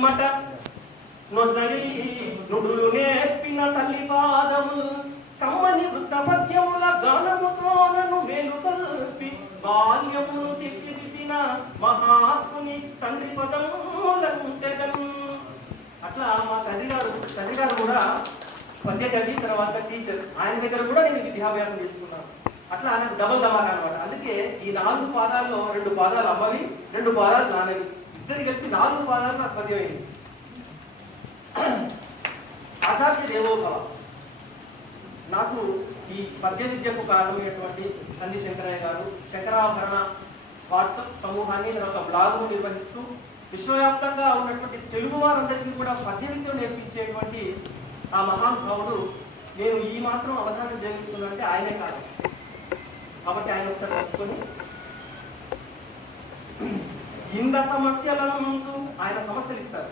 పిమ్మట నొజ్జలి నుడులు నేర్పిన తల్లి పాదములు కమ్మని వృత్త పద్యముల గానముతోనను మేలు కల్పి బాల్యమును తెచ్చిదిన మహాత్ముని తండ్రి పదములంటెదను. అట్లా మా తండ్రి గారు కూడా పద్య కవి తర్వాత టీచర్. ఆయన దగ్గర కూడా నేను విద్యాభ్యాసం చేసుకున్నాను. అట్లా నాకు డబల్ ధమాకా అనమాట. అందుకే ఈ 4 పాదాల్లో 2 పాదాలు అమ్మవి, 2 పాదాలు నాన్నవి, ఇద్దరు కలిసి 4 పాదాలు నాకు పద్యం అయింది. ఆచార్య దేవోభవ. నాకు ఈ పద్య విద్యకు కారణమైనటువంటి సంధి శంకరయ్య గారు శంకరాభరణ వాట్సాప్ సమూహాన్ని తర్వాత బ్లాగును నిర్వహిస్తూ విశ్వవ్యాప్తంగా ఉన్నటువంటి తెలుగు వారందరికీ కూడా పద్య విద్య నేర్పించేటువంటి ఆ మహానుభావుడు నేను ఈ మాత్రం అవధానం చేస్తున్నానంటే ఆయనే కాదు. కాబట్టి ఆయన ఒకసారి తెచ్చుకొని ఇంద సమస్యల నుంచి ఆయన సమస్యలు ఇస్తారు.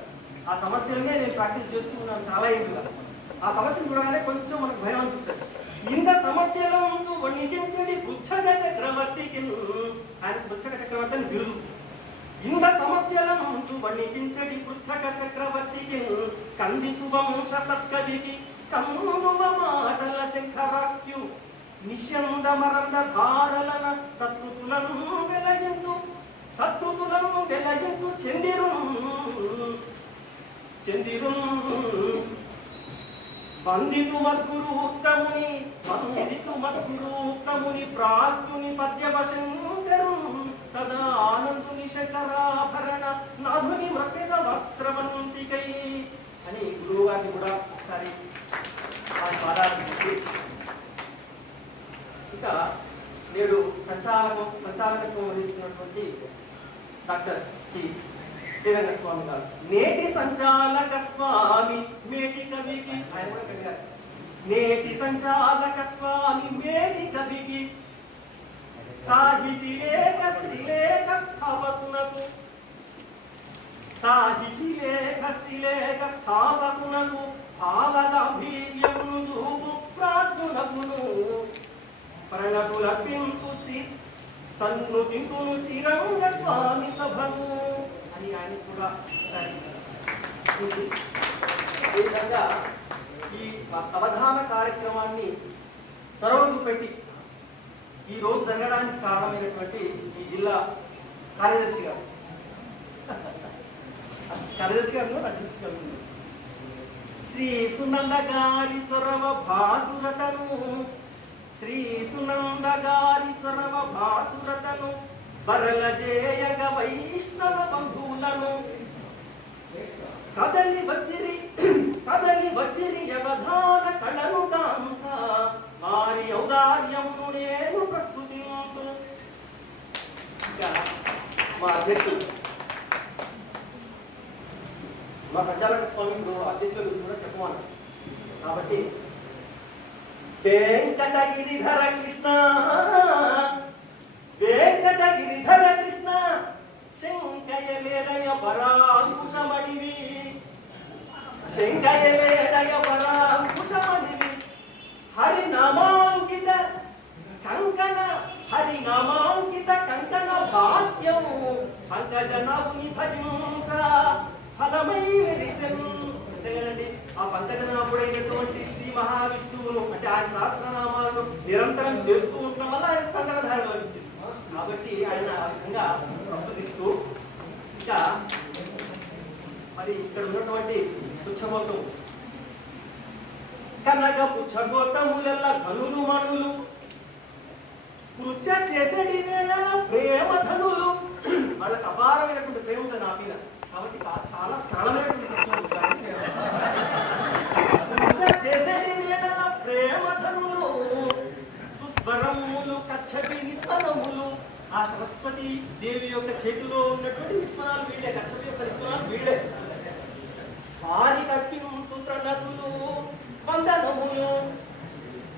ఆ సమస్యలనే నేను ప్రాక్టీస్ చేస్తున్నాను చాలా ఏళ్ళుగా. ఆ సమస్యలు చూడగానే కొంచెం మనకు భయం అనిపిస్తుంది. ఇంద సమస్యల నుంచి వణికించడి పుచ్చక చక్రవర్తికి, ఆయన పుచ్చక చక్రవర్తి అని బిరుదు. ఇంద సమస్యల నుంచి వణికించడి పుచ్చక చక్రవర్తికి కంది సువంశ సత్కవికి కన్నువ మాటల శంఖరాక్యు నిశ్యంద మరంద ధారలన సత్కృతులను వెలగించు చెందిరు వందితు మద్గురు ఉత్తముని ప్రాజ్ఞుని పద్యవశంకరు సదా ఆనందుని శంకరాభరణ నాధుని మృత వత్స్రవంతికై అని గురువు గారిని కూడా ఒకసారి ఇక నేడు సంచాలకత్వం వహిస్తున్నటువంటి డాక్టర్ టి శ్రీరంగ స్వామి గారు. నేటి సంచాలక స్వామి మేటి కవికి, ఆయన కూడా కవి గారు. నేటి సంచాలక స్వామి మేటి కవికి సాహితీ లేఖ శ్రీలేఖ స్థాపకునకు భావగాంభీర్యమును చూపు ప్రాజ్ఞునకును ప్రణపులపింతు సన్నుతింతును శ్రీరంగ స్వామి సభను అని ఆయన కూడా ఈ విధంగా ఈ అవధాన కార్యక్రమాన్ని చొరవ చూపెట్టి ఈ రోజు జరగడానికి కారణమైనటువంటి ఈ జిల్లా కార్యదర్శి గారు శ్రీ సునంద గారి చొరవ భాసురతను బరల జేయగ వైష్ణవ బంధువులను కదలి వచ్చిరి అవధాన కళను కాంచ వారి ఔదార్యమును నేను ప్రస్తుతింతు. మా అధ్యక్షులు మా సంచాలక స్వామి అధ్యక్షుల గురించి కూడా చెప్పమన్నారు. కాబట్టి వెంకటగిరిధర కృష్ణ శంకయలేదయ పరాంకుశమణివి హరినామాంకిత కంకణ భాగ్యము పంకజనాభుని భజించ ఫలమై వెలిసెను. అంతేగానండి, ఆ పంకజనాభుడైనటువంటి శ్రీ మహావిష్ణువును అంటే ఆయన సహస్రనామాలను నిరంతరం చేస్తూ ఉండడం వల్ల ఆయన కంకణధారణ లభించింది. కాబట్టి ఆయన ఆ విధంగా ప్రస్తుతిస్తూ ఇంకా మరి ఇక్కడ ఉన్నటువంటి పుచ్చగోతం కనక పుచ్చగోతముల ధనులు మణులు కృత్య చేసేటి వేళ ప్రేమ ధనులు వాళ్ళకి అపారమైనటువంటి ప్రేమ ఉంది నా మీద. కాబట్టి చాలా సరళమైనటువంటి చేసేటి వేళ ప్రేమ ధనులు సుస్వరములు కచ్చపి నిస్వరములు. ఆ సరస్వతి దేవి యొక్క చేతిలో ఉన్నటువంటి నిస్వరాలు వీళ్ళే, కచ్చపి యొక్క నిస్వరాలు వీళ్ళే. వారి కట్టింపు ప్రణతులు వందనములు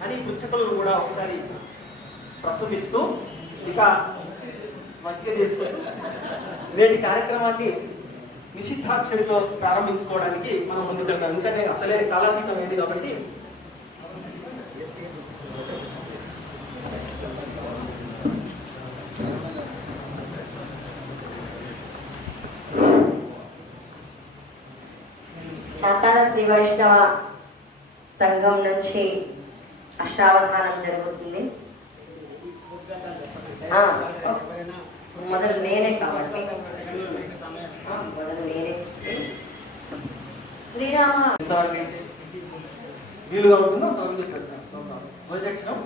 అని పుచ్చకలను కూడా ఒకసారి ప్రస్తుతిస్తూ ఇక మంచిగా చేసుకుంటూ నేటి కార్యక్రమాన్ని నిషిద్ధాక్షరితో ప్రారంభించుకోవడానికి మనం ముందుకెళ్తాం. ఎందుకంటే అసలే కాలాతీతం ఏంటి కాబట్టి చాతాల శ్రీ వైష్ణవ సంఘం నుంచి అష్టావధానం జరుగుతుంది. మొదలు నేనే కాబట్టి మొదలు నేనే శ్రీరామ వీలుగా ఉంటుందో మొదటి అక్షరం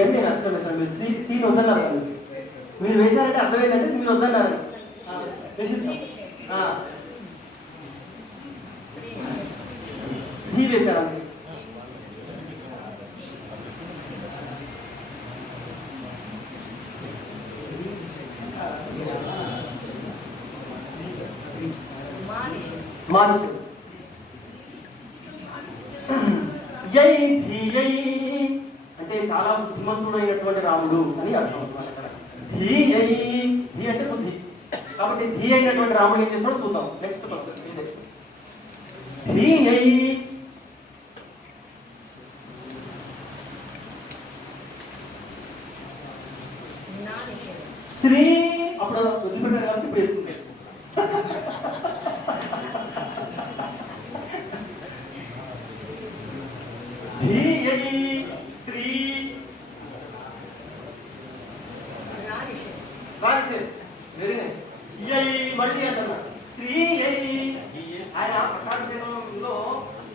అంటే అక్షరం వేసాను. మీరు శ్రీని వద్దన్నారు. మీరు వేశారంటే అర్థమైందంటే మీరు వద్దన్నారు. ధీ వేశారా? మానుషు యై ధీయై అంటే చాలా బుద్ధిమంతుడైనటువంటి రాముడు అని అర్థం. ధీయై ధీ అంటే బుద్ధి కాబట్టి ధీ అయినటువంటి రాముడు ఏం చేస్తాడో చూద్దాం. నెక్స్ట్ ధీయై శ్రీ అప్పుడు వదిలిపెట్టారు కాబట్టి ఇప్పుడు వేసుకుంటారు. ధీయై శ్రీ వెరీ నైస్. యై మళ్ళీ అంటున్నా శ్రీ యై. ఆయన పట్టాభిషేకంలో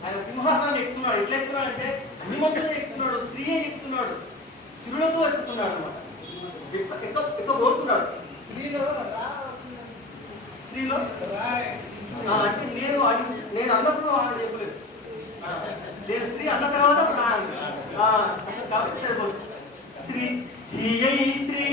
ఆయన సింహాసనాన్ని ఎక్కుతున్నాడు. ఎట్లా ఎక్కుతున్నాడు అంటే హనుమంతుడు ఎక్కుతున్నాడు, శ్రీ ఎక్కుతున్నాడు, శివులతో ఎక్కుతున్నాడు అనమాట. ఎక్కువ కోరుతున్నాడు శ్రీలో అంటే నేను అన్నప్పుడు ఆయన చెప్పలేదు. నేను శ్రీ అన్న తర్వాత కాబట్టి సరిపోతుంది. శ్రీ ధీయై శ్రీ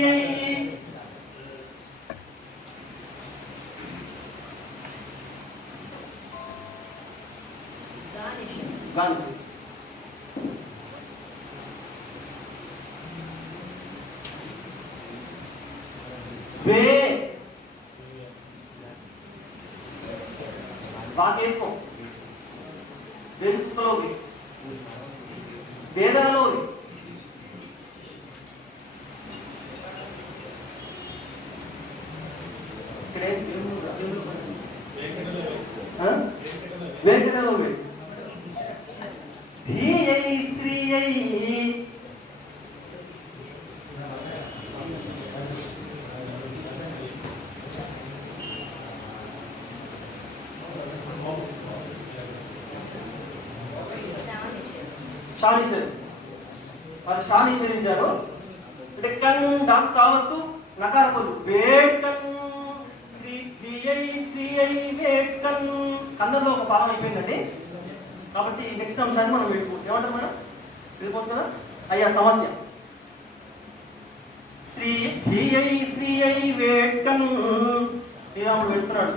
వే వాకేకం వేదికలోకి వేదనలోకి వెంకటలోకి ధీయై శ్రీయై వారు షా నిషేధించారు. అంటే కన్ డాక్ కావద్దు నకార పొద్దు వేడ్కన్ శ్రీ శ్రీయై వేడ్కన్ కందంలో ఒక భాగం అయిపోయిందండి. కాబట్టి నెక్స్ట్ అంశాన్ని మనం వెళ్ళిపోవచ్చు. ఏమంటారు మేడం? వెళ్ళిపోవచ్చు కదా. అయ్యా సమస్య శ్రీయై వేడ్కన్ శ్రీరాముడు వెళ్తున్నాడు.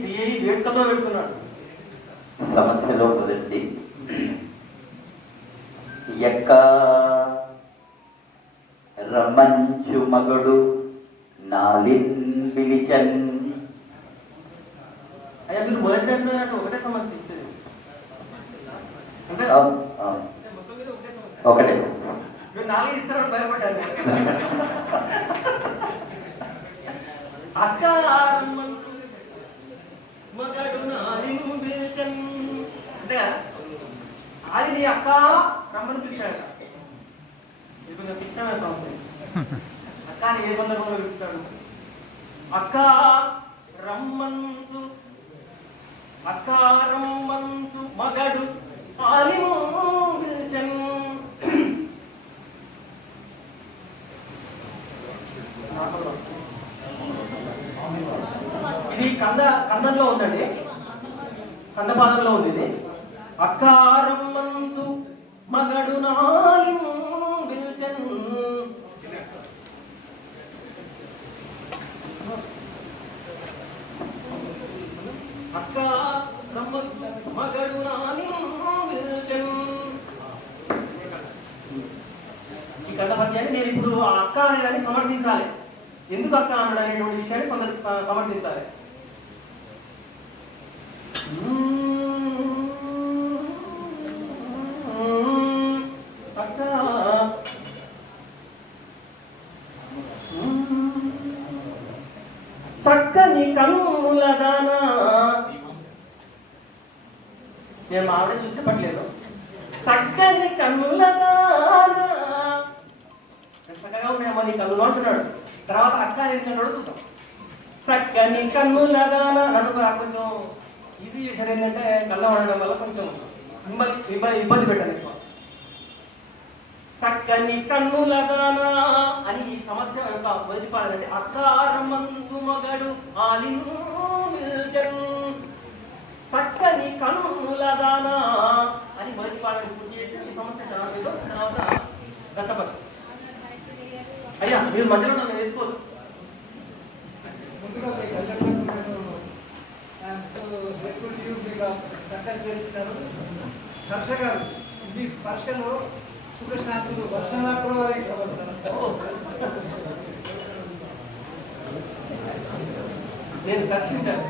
శ్రీయై వేడ్కతో వెళ్తున్నాడు. సమస్యలో మొదటి ఎక్క రమంచు మగడు నాలిన్ పిలిచన్. అయ్యా మీరు మొదటి అంటే ఒకటే సమస్య ఇచ్చేది ఒకటే మీరు నాలుగు ఇస్తారని భయపడ్డాను. అక్క మగడు నాలిన్ పిలిచన్ అంటే అది అక్క రమ్మని పిలిచాడు. ఇది కొంచెం ఇష్టమైన సమస్య. అక్క అని ఏ సందర్భంలో పిలుస్తాడు? అక్క రమ్మంచు మగడు పిలిచన్. ఇది కందంలో ఉందండి, కందపాదంలో ఉంది. ఇది అక్కారం మంచు మగడు నాలించన్. అక్కారం మంచు మగడు నాలించన్. ఈ కందపద్యాన్ని నేను ఇప్పుడు ఆ అక్క అనేదాన్ని సమర్థించాలి. ఎందుకు అక్క అన్నాడు అనేటువంటి విషయాన్ని సమర్థించాలి. నేను మా ఆవిడ చూస్తే పట్టలేదు. చక్కని కన్నులదానా, చక్కగా ఉన్నాయమ్మా నీ కన్నులు అంటున్నాడు. తర్వాత అక్క అనేది నన్ను అడుగుతాం. చక్కని కన్నులదానా, నన్ను కొంచెం ఈజీ చేశారు. ఏంటంటే కళ్ళ ఉండడం వల్ల కొంచెం ఇబ్బంది పెట్టాను ఎక్కువ. చక్కని కన్నులదానా అని ఈ సమస్య యొక్క మొదటి పాదం అంటే అక్కారమంచు మగడు ఆలించన్. చక్కని కన్నులదానా అని మొదటి పాదాన్ని పూర్తి చేసి ఈ సమస్య తర్వాత గతపది. అయ్యా మీరు మధ్యలో నన్ను వేసుకోవచ్చు. కర్షకాలు ఈ స్పర్శలో సుఖశాంతులు వర్షాలు వారికి నేను దర్శించాను.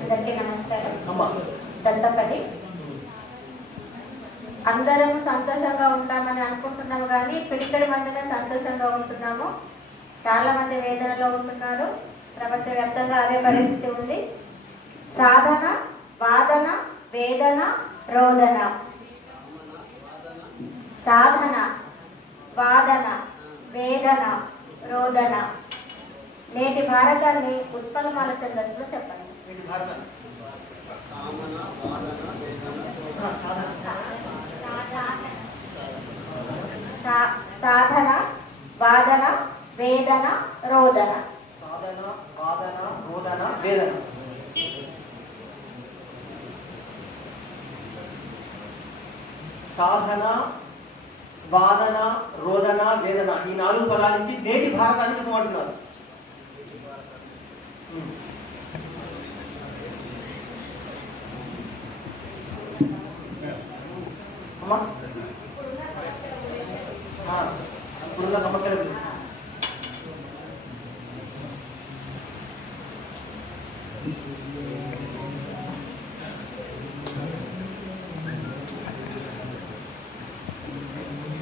అందరికీ నమస్కారం. అమ్మా దత్తపది. అందరము సంతోషంగా ఉంటామని అనుకుంటున్నాము, కానీ పిడికడి మందినే సంతోషంగా ఉంటున్నాము. చాలా మంది వేదనలో ఉంటున్నారు. ప్రపంచవ్యాప్తంగా అదే పరిస్థితి ఉంది. సాధన, వాదన, వేదన, రోదన. సాధన, వాదన, వేదన, రోదన. నేటి భారతాన్ని ఉత్పలమాల ఛందస్సులో చెప్పండి. నేటి భారతాన్ని సాధన, వాదన, వేదన, రోదన. సాధన, వాదన, రోదన, వేదన. సాధన, వాదన, రోదన, వేదన ఈ 4 పదాల నుంచి నేటి భారతాన్ని చెప్పమంటున్నారు. అమ్మా ఇప్పుడున్న సమస్యల గురించి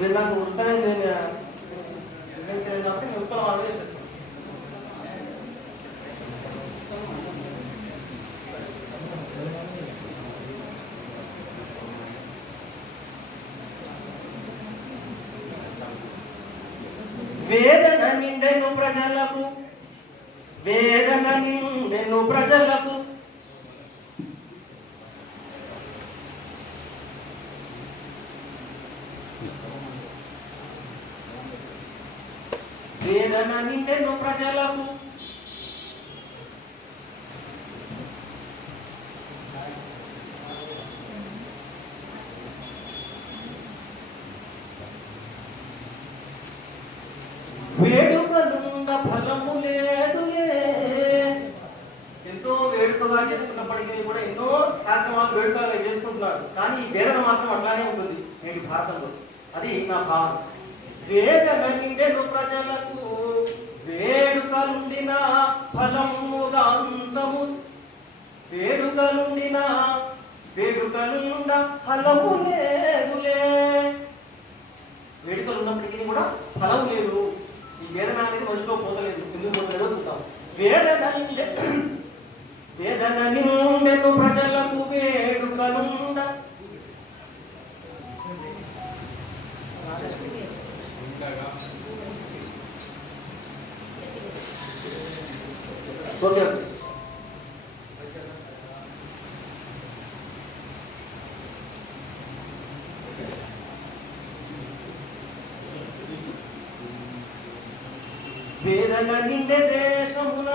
మీరు నాకు ఉత్తరం నిర్ణయించలేదు కాబట్టి నేను ఉత్తరం వాళ్ళే చెప్పేస్తాను. వేదన నిండెను ప్రజలకు, వేదన నిండెను ప్రజలకు, వేదన నిండెను ప్రజలకు, వేడుకలుండ ఫలము లేదులే. ఎంతో వేడుకగా చేసుకున్నప్పటికీ కూడా ఎన్నో కార్యక్రమాలు వేడుకగా చేసుకుంటున్నారు, కానీ ఈ వేదన మాత్రం అట్లానే ఉంటుంది నేటి భారతంలో. అది నా భావన. వేదన నిండెను ప్రజలకు, వేడుకలుండిన ఫలముగాంచము. వేడుకలుండిన వేడుకలుండ ఫలము లేదులే. వేడుకలు ఉన్నప్పటికీ కూడా ఫలం లేదు. ఈ వేదన అనేది మనిషిలో పోతలేదు. ఎందుకు పోతలేదో చూద్దాం. వేదన నిండెను ప్రజలకు, వేడుకలుండ ఓకే వేదన నిండే దేశమున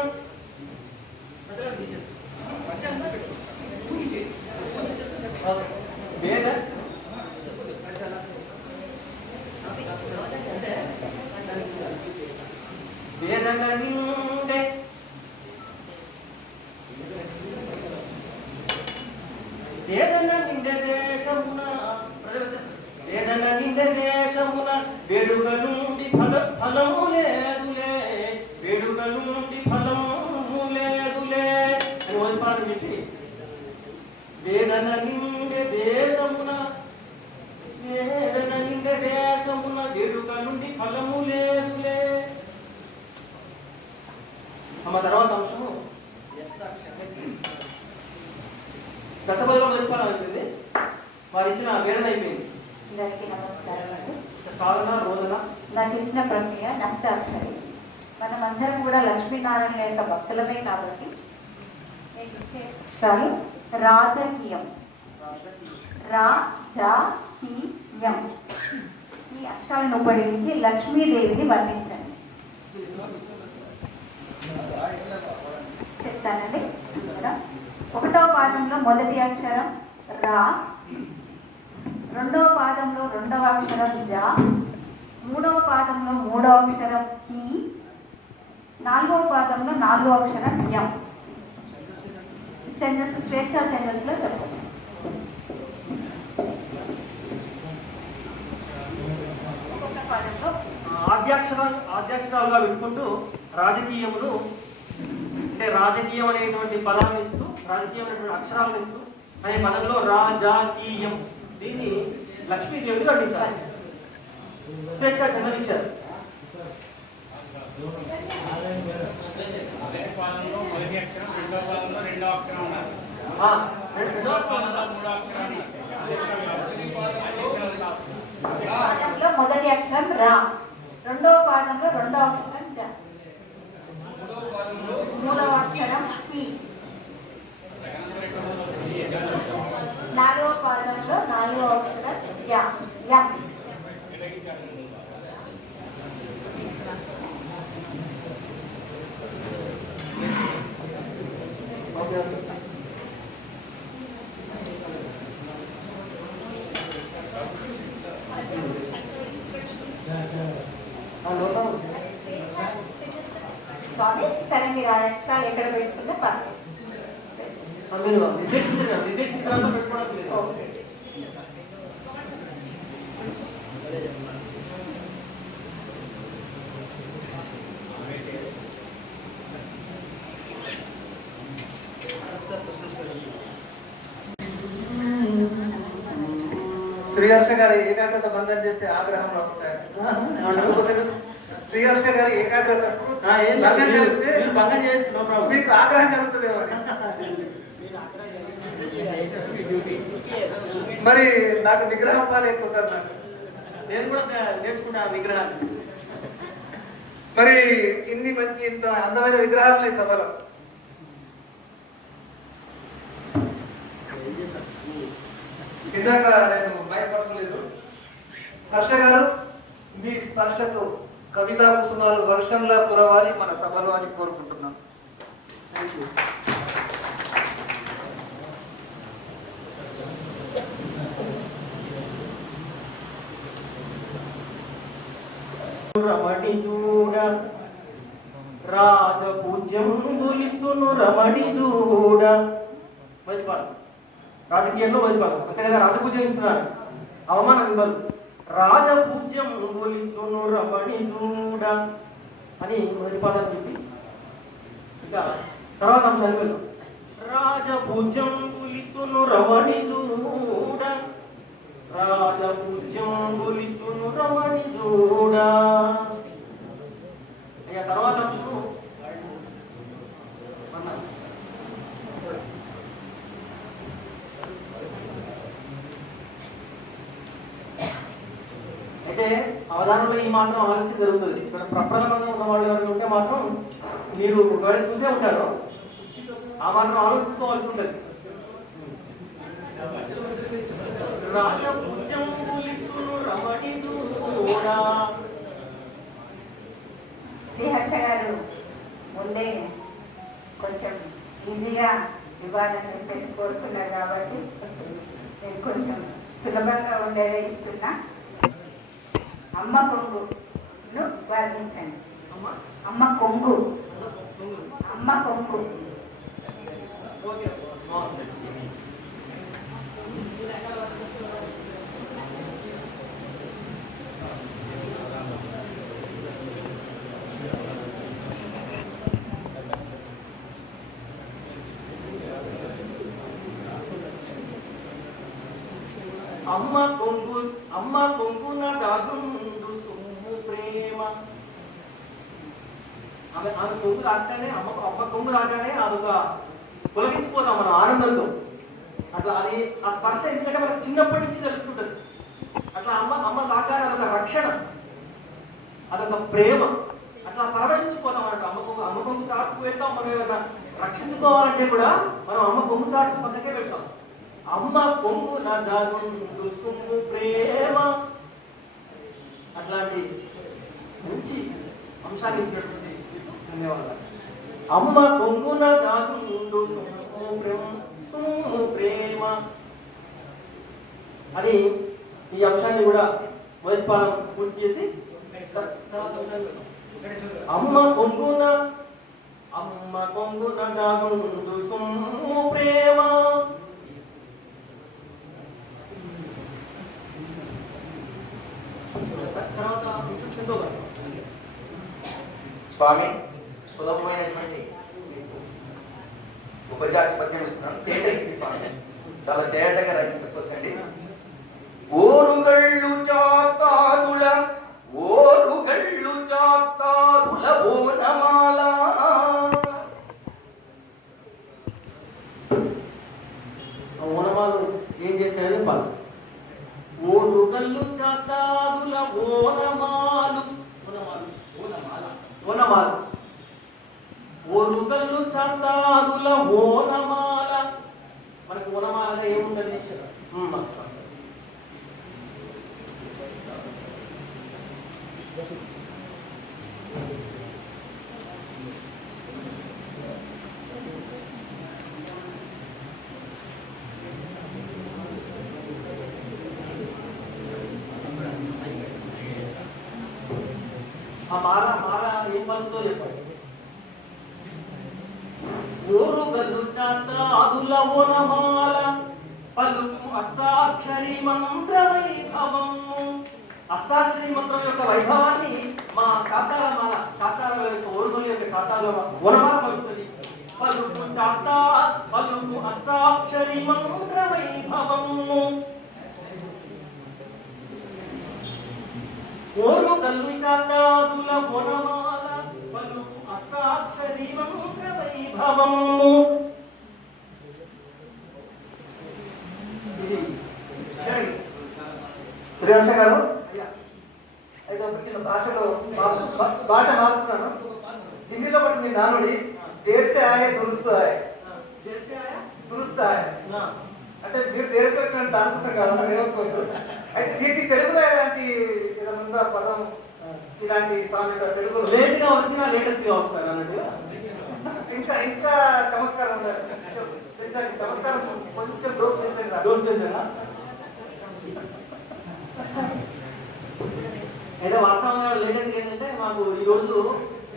వేదన నిండే వేదన నిండే దేశమున వేదన నిండే దేశమున వేడుక నుండి ఫలము లేదులే. వేడుక నుండి ఫలము లేదులే అని ఓడిపాటు చెప్పి వేదన నిండే దేశమున, వేదన నిండే దేశమున వేడుక నుండి ఫలము లేదులే. అమ్మ తర్వాత అంశము గత పదిలో పరిపాలన అయిపోయింది, వారు ఇచ్చిన వేదన అయిపోయింది. అందరికీ నమస్కారం అండి. సాధన రోదన నాకు ఇచ్చిన ప్రక్రియ నస్తాక్షరి. మనమందరం కూడా లక్ష్మీనారాయణ యొక్క భక్తులమే కాబట్టి నేను ఇచ్చే అక్షరాలు రాజకీయం. రాజకీయం ఈ అక్షరాలను ఉపయోగించి లక్ష్మీదేవిని వర్ణించండి. చెప్తానండి. ఒకటవ పాదంలో మొదటి అక్షరం రా, రెండవ పాదంలో రెండవ అక్షరం జా, మూడవ పాదంలో మూడవ అక్షరం హి, నాలుగవ పాదంలో నాలుగవ అక్షరం యం. ఛందస్సు స్వేచ్ఛా ఛందస్సులో చెప్పచ్చు. ఒక్కొక్క పాదంలో ఆద్యాక్షరాలుగా పెట్టుకుంటూ రాజకీయమును అంటే రాజకీయం అనేటువంటి పదాలను ఇస్తూ, రాజకీయం అనేటువంటి అక్షరాలను ఇస్తూ అనే పదంలో రాజకీయం దీన్ని లక్ష్మీదేవిని వర్ణించాలి. స్వేచ్ఛా చందం ఇచ్చారు. పాదంలో మొదటి అక్షరం రా, రెండవ పాదంలో రెండవ అక్షరం జ, మూడవ అక్షరం కి, నాలుగవ పాదంలో నాలుగవ అక్షరం యా యం. స్వామి సరే, మీరు ఆ అక్షరాలు ఎక్కడ పెట్టుకుంటే పర్లేదు. నిర్దేశించడం పెట్టుకోవడం లేదు. ఓకే. శ్రీహర్ష గారి ఏకాగ్రత భంగం చేస్తే ఆగ్రహంలో వచ్చారు. శ్రీహర్ష గారి ఏకాగ్రత భంగం చేస్తే భంగం చేయొచ్చు, నో ప్రాబ్లం. మీకు ఆగ్రహం కలుగుతుందేమో అని. మరి నాకు విగ్రహం పాలు ఎక్కువ సార్. నాకు నేను కూడా నేర్చుకున్నా విగ్రహాన్ని. మరి ఇన్ని మంచి ఇంత అందమైన విగ్రహాలు ఈ సభలో ఇందాక నేను భయపడలేదు. హర్ష గారు, మీ స్పర్శతో కవితా కుసుమాలు వర్షంలా కురవాలి మన సభలో అని కోరుకుంటున్నాను. Thank you. రమణి చూడ రాజపూజ్యం గులిచును రమణి చూడ. మరిపాడు రాజకీయంలో మరిపాడు అంతే కదా, రాజపూజ్యం ఇస్తున్నారు, అవమానం ఇవ్వదు. రాజపూజ్యం గులిచును రమణి చూడ అని మరిపాడని చెప్పి ఇక తర్వాత అంశాలు వెళ్దాం. రాజపూజ్యం గులిచును రమణి చూడ, రాజపూజ్యం గులిచును రమణి చూడ. ఇక తర్వాత అంశము అయితే అవధానంలో ఈ మాత్రం ఆలస్యం జరుగుతుంది. ఇక్కడ ప్రప్రథమంగా ఉన్న వాళ్ళు ఎవరైనా ఉంటే మాత్రం మీరు ఒకవేళ చూసే ఉంటారు, ఆ మాత్రం ఆలోచించుకోవాల్సి ఉంటుంది. రాజపూజ్యం గులిచును రమణి చూడ. శ్రీహర్ష గారు ముందే కొంచెం ఈజీగా ఇవ్వాలని చెప్పేసి కోరుకున్నారు కాబట్టి నేను కొంచెం సులభంగా ఉండేదే ఇస్తున్నా. అమ్మ కొంగును వర్ణించండి. అమ్మ కొంగు, అమ్మ కొంగు. ఓకే, అమ్మ కొంగున దాగుండు సొమ్ము ప్రేమ. ఆమె కొంగు దాటానే అమ్మ కొంగు దాటానే అదొక పులకించిపోతాం మనం ఆనందంతో. అట్లా అది ఆ స్పర్శ ఎందుకంటే మనకు చిన్నప్పటి నుంచి తెలుస్తుంటది. అట్లా అమ్మ తాకాలి, అదొక రక్షణ, అదొక ప్రేమ. అట్లా పరవశించిపోతాం అన్నట్టు. అమ్మ కొంగు చాటుకు వెళ్తాం. మనం ఏమైనా రక్షించుకోవాలంటే కూడా మనం అమ్మ కొంగు చాటుకు పక్కకే వెళ్తాం. అమ్మ కొంగు నగుండు సుమ్ము ప్రేమ. అట్లాంటి మంచి అంశాన్ని ఇచ్చినటువంటి ధన్యవాదాలు. అమ్మ కొంగున దాగుండు సుమ్ము ప్రేమ అని ఈ అంశాన్ని కూడా మొదటి పాఠం పూర్తి చేసి అమ్మ కొంగున దాగుండు సుమ్ము ప్రేమ. తర్వాత స్వామి సులభమైనటువంటి ఉపజాతి పద్యం ఇస్తున్నాను. తేటకి స్వామి చాలా తేటగా రచించవచ్చండి. ఓరుగళ్ళు చాతాదుల ఓనమాల. ఓనమాలు ఏం చేస్తాయని పాలు. ఓరుగళ్ళు చాతాదుల ఓనమాలు. ఓరుగళ్ళు చాతాదుల ఓనమాల. మనకు ఓనమాల ఏముంటుంది? ఆ మాల ఏం పలుకుతో చెప్పండి. ఓరుగల్లు చాతాదుల ఓనమాల పలుకు అష్టాక్షరి మంత్ర వైభవము. అష్టాక్షరి మంత్రం యొక్క వైభవాన్ని మా ఖాతాల యొక్క ఓరుగల్లు యొక్క ఖాతాలో ఓనమాల పలుకుతుంది. పలుకు అష్టాక్షరి మంత్ర వైభవము. ఓరుగల్లు చాతాదుల ఓనమాల పలుకు అష్టాక్షరి మంత్ర వైభవము. ఇది శ్రీహర్ష గారు అయితే ఒక చిన్న భాష మారుస్తున్నాను. హిందీలో పట్టింది నానుడి దేర్సే ఆయే దురుస్తా అంటే మీరు దేర్సే వచ్చిన దానికోసం కాదు, ఏమనుకోవద్దు. అయితే దీనికి తెలుగులో ఇలాంటి ఏదైనా పదం, ఇలాంటి సామెత తెలుగు లేట్ గా వచ్చినా లేటెస్ట్ గా వస్తారు అన్నట్టుగా ఇంకా చమత్కారం పెంచండి. చమత్కారం కొంచెం డోస్ పెంచండి. అయితే వాస్తవంగా లేట్ అయింది ఏంటంటే మాకు ఈ రోజు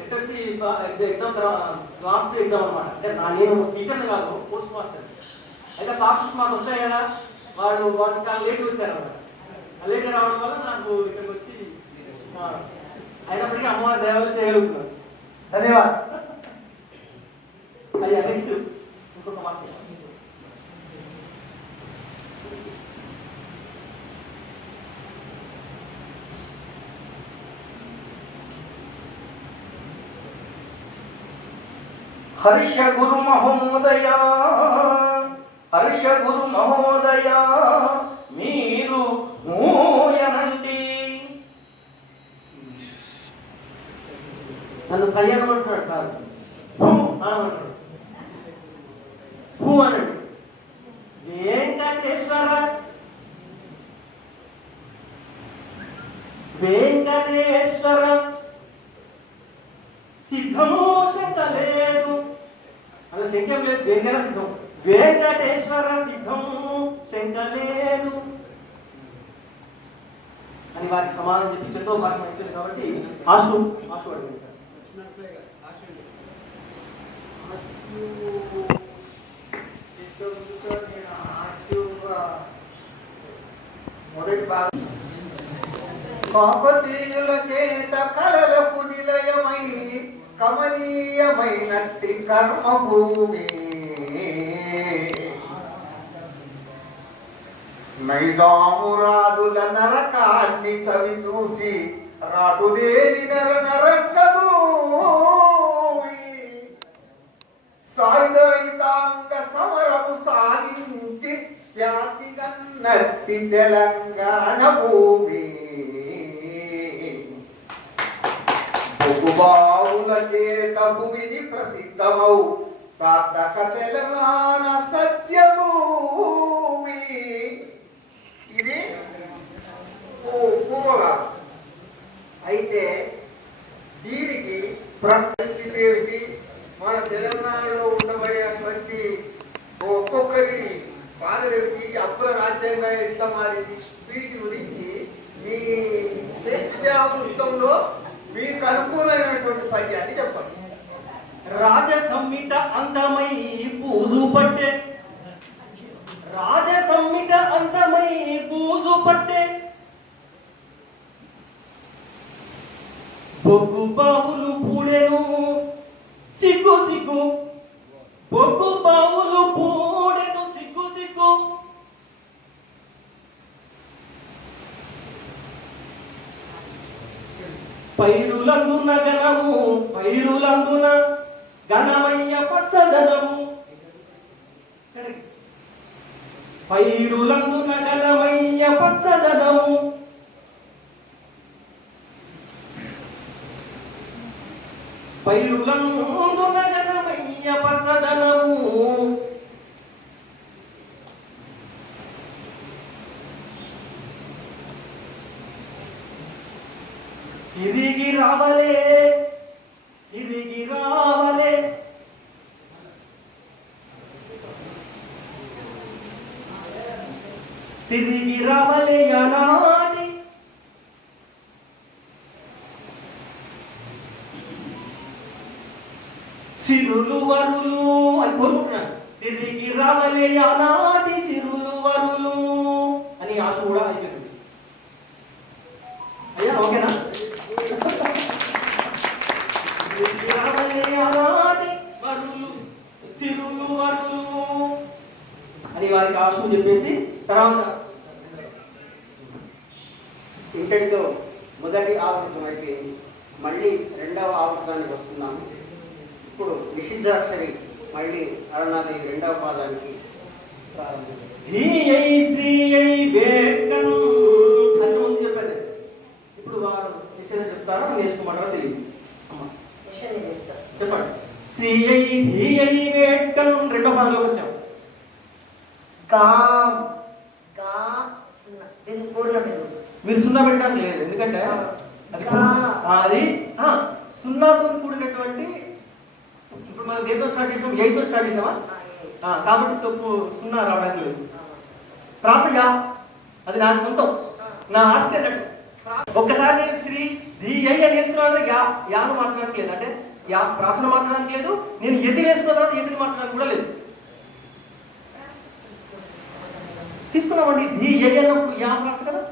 ఎస్ఎస్సి ఎగ్జామ్ లాస్ట్ ఎగ్జామ్ అనమాట. అంటే నేను టీచర్ని కాదు, పోస్ట్ మాస్టర్. అయితే పాస్ మాకు వస్తాయి కదా, వాళ్ళు చాలా లేట్ వచ్చారు అనమాట. లేట్ రావడం వల్ల నాకు ఇక్కడికి వచ్చి అయినప్పటికీ అమ్మవారి దయవల్ల చేయగలుగుతున్నాను. ధన్యవాదాలు. అయ్యా నెక్స్ట్ ఇంకొక మాట. హర్ష గురు మహోదయ మీరు మూయనండి. నన్ను సయ్యనమంటున్నాడు సార్. హూ అనండి. వెంకటేశ్వర సిద్ధము శంక లేదు. అలా శంఖ్యం లేదు, దేనికైనా సిద్ధం. వెంకటేశ్వర సిద్ధము శంక లేదు అని వారికి సమాధానం చెప్పి చెందో భాష అయిపోయింది. కాబట్టి ఆశు అడిగింది సార్. మొదటి భాగం కాకతీయుల చేత కలలకు నిలయమై కమనీయమైనట్టి కర్మభూమి నైదామురాదుల నరకాన్ని చవి చూసి రాటుదేరి నరంగభూమి సాయుధ రైతాంగ సమరము సాగించి నట్టి తెలంగాణ భూమి బొగ్గుబావుల చేత భూమిని ప్రసిద్ధమౌ సార్థక తెలంగాణ సత్యభూమి. ఇది పూర్వగా అయితే దీనికి పరిస్థితి ఏమిటి, మన తెలంగాణలో ఉండబడేటువంటి ఒక్కొక్కరి బాధలేమిటి, అప్పుల రాజ్యాంగం ఎట్లా మారింది, వీటి గురించి మీ స్వేచ్ఛా వృత్తంలో మీకు అనుకూలమైనటువంటి పద్యాన్ని చెప్పండి. రాజ సమ్మిట అందమై పూజు పట్టే, రాజ సమ్మిట అందమై పూజు పట్టే, బొగ్గు బావులు పూడెను సిగ్గు సిగ్గు, బొగ్గు బావులు పూడెను సిగ్గు సిగ్గు, పైరులందున గణము, పైరులందున ఘనమయ్య పచ్చదనము, పైరులందున ఘనమయ్య పచ్చదనము, పైరులందున ఘనమయ్య పచ్చదనము, తిరిగి రావలే, తిరిగి రావలే, తిరిగి రావలే అనాటి సిరులు వరులు అని కోరుకుంటున్నాను. తిరిగి రావలే అనాటి సిరులు వరులు అని ఆశ కూడా అయిపోతుంది. అయ్యా ఓకేనా? తిరిగి రావలే అనాటి వరులు సిరులు వరులు అని వారికి ఆశ చెప్పేసి తర్వాత ఇంతటితో మొదటి ఆవృతం అయిపోయింది. మళ్ళీ రెండవ ఆవృతానికి వస్తున్నాము. ఇప్పుడు నిషిద్ధాక్షరి మళ్ళీ అరుణాదేవి రెండవ పాదానికి ప్రారంభం. ధీయై శ్రీయై వేట్కన్ అంతకుముందు చెప్పండి. ఇప్పుడు వారు నిషేధం చెప్తారా నేర్చుకోమంటారా తెలియదు. చెప్పండి. శ్రీయై ధీయై వేట్కన్ రెండో పాదంలోకి వచ్చాం. మీరు సున్నా పెట్టడానికి లేదు, ఎందుకంటే అది సున్నాతో కూడినటువంటి, ఇప్పుడు మనం దేంతో స్టార్ట్ చేసాం, ఎయితో స్టార్ట్ చేసామా, కాబట్టి తప్పు సున్నా రావడానికి లేదు. ప్రాసయా అది నా సొంతం, నా ఆస్తి అన్నట్టు. ఒక్కసారి నేను శ్రీ ధీయై అని వేసుకున్నాను, యాను మార్చడానికి లేదు, అంటే యా ప్రాసన మార్చడానికి లేదు. నేను ఎది వేసుకున్న తర్వాత ఎదిని మార్చడానికి కూడా లేదు. తీసుకున్నామండి. ధీయై అన్నప్పుడు యా ప్రాస కదా,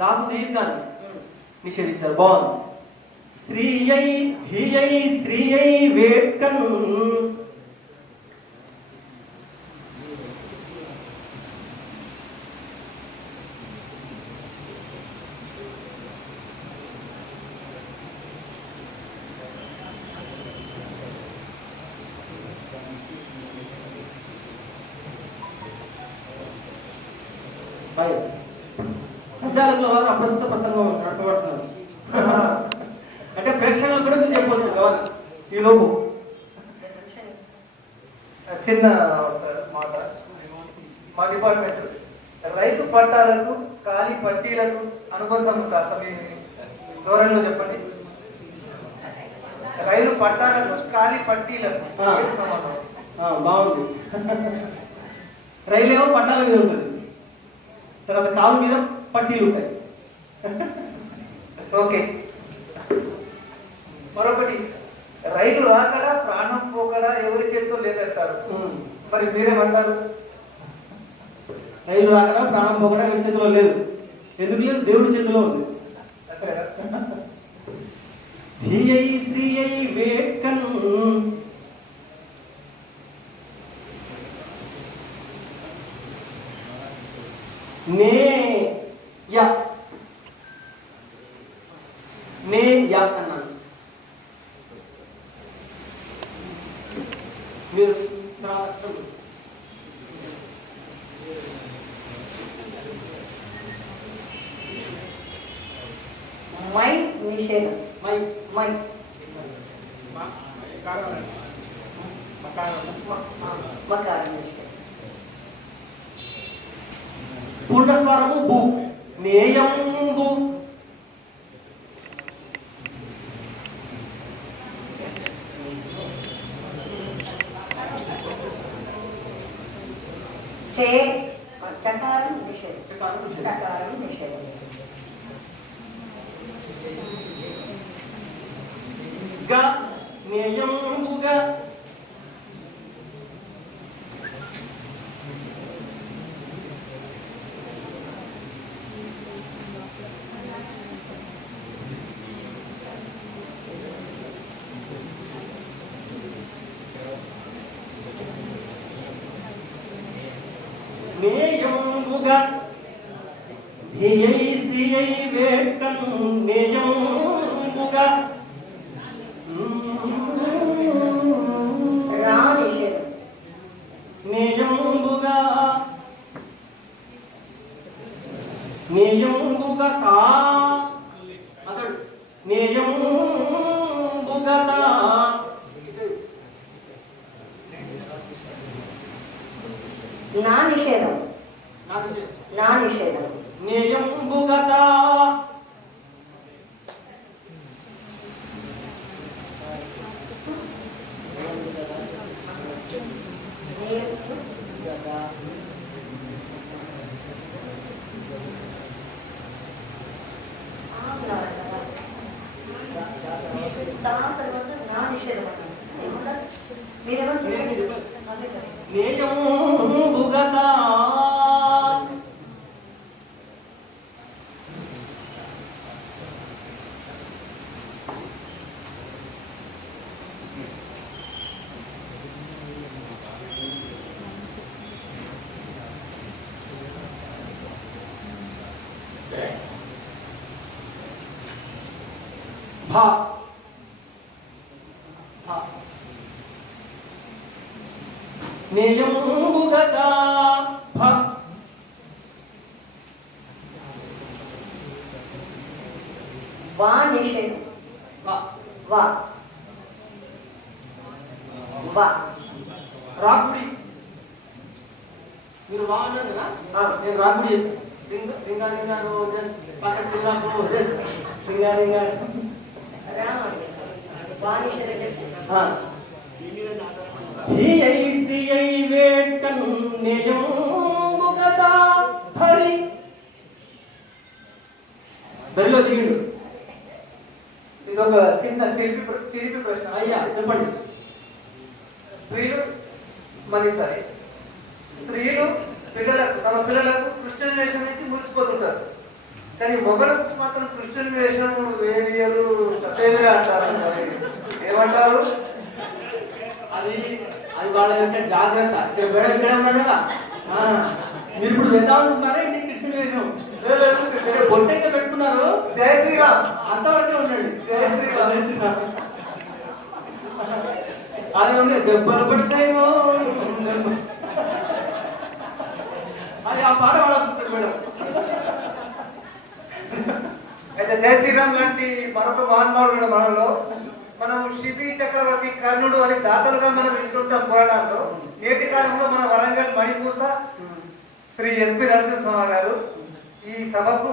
గాకు దీర్ఘాన్ని నిషేధించారు. బాగుంది. శ్రీయై ధీయై శ్రీయై వేట్కన్ సంచాలకుల వారు అప్రస్తుత ప్రసంగం నడపబడుతున్నారు. అంటే ప్రేక్షకులు కూడా మీరు చెప్పవచ్చు కావాలి ఈ లోపు. చిన్న మాట, మా డిపార్ట్మెంట్ రైతు పట్టాలకు ఖాళీ పట్టీలకు అనుబంధం కాస్త మీ ధోరణిలో చెప్పండి. రైలు పట్టాలకు ఖాళీ పట్టీలకు బాగుంది. రైలు ఏమో పట్టాల మీద ఉంటుంది, తర్వాత కాలు మీద పట్టీలు ఉంటాయి. ఓకే. మరొకటి, రైలు రాకడా ప్రాణం పోకడా ఎవరి చేతిలో లేదంటారు, మరి మీరేమంటారు? రైలు రాకడా ప్రాణం పోకడా ఎవరి చేతిలో లేదు. ఎందుకు లేదు? దేవుడి చేతిలో ఉంది. ధీయై శ్రీయై వేట్కన్ నే యా అన్నాను. మీరు మై నిషేధం. మై మై మకారం నిషేధం. పూర్ణస్వరము బు. నేయంబు. చే చకారం నిషేధం. చకారం నిషేధం. చకారం నిషేధం. గ నేయంబుగా. నేయంబుగా ధియై శ్రీయై వేట్కం నేయంబుగా. రా నిషేధం. నేయంబుగా నేయంబుగా కా అతడు నేయంబుగా నా నిషేధం. నా నిషేధం. నేయంబుగత తర్వాత నా నిషేధం అన్నారు. మీరేమో చెప్పండి. నేయంబుగత భా నేయంబుగత భ వా నిషేధం. వా వా వా రాకుడి. మీరు వా అన్నారు కదా, నేను రాకుడి రింగా రింగా రోజెస్ పక్కన రింగా రోజెస్ రింగా రింగా రా వా నిషేధం చేస్తే ధియై శ్రీయై వేట్కం నేయంబుగత హరి. బరిలో దిగిండు. ఇదొక చిన్న చిలిపి ప్రశ్న. అయ్యా చెప్పండి. స్త్రీలు మన్నించాలి. స్త్రీలు తమ పిల్లలకు కృష్ణుని వేషం వేసి మురిసిపోతుంటారు. కానీ మొగలకు మాత్రం కృష్ణుని వేషం వేరియలు ససేమిరా అంటారు. మరి ఏమంటారు? అది అది వాళ్ళ యొక్క జాగ్రత్త. ఇక్కడ బెడ ఉన్నారు కదా, మీరు ఇప్పుడు వెళ్దామనుకుంటున్నారా ఇంటి కృష్ణుని వేషం బొట్టైతే పెట్టుకున్నారు. జై శ్రీరామ్ అంతవరకే ఉండండి. జై శ్రీరామ్. జై శ్రీరామ్. అదే ఉంది దెబ్బలు పడతాయో అది ఆ పాట పాడాల్సి వస్తుంది మేడం. అయితే జై శ్రీరామ్ లాంటి మరొక మహానుభావుడు మనలో. మనం శిబి చక్రవర్తి కర్ణుడు అని దాతలుగా మనం వింటుంటాం పురాణాల్లో. నేటి కాలంలో మన వరంగల్ మణిపూస శ్రీ ఎస్పి నరసింహస్వామి గారు ఈ సభకు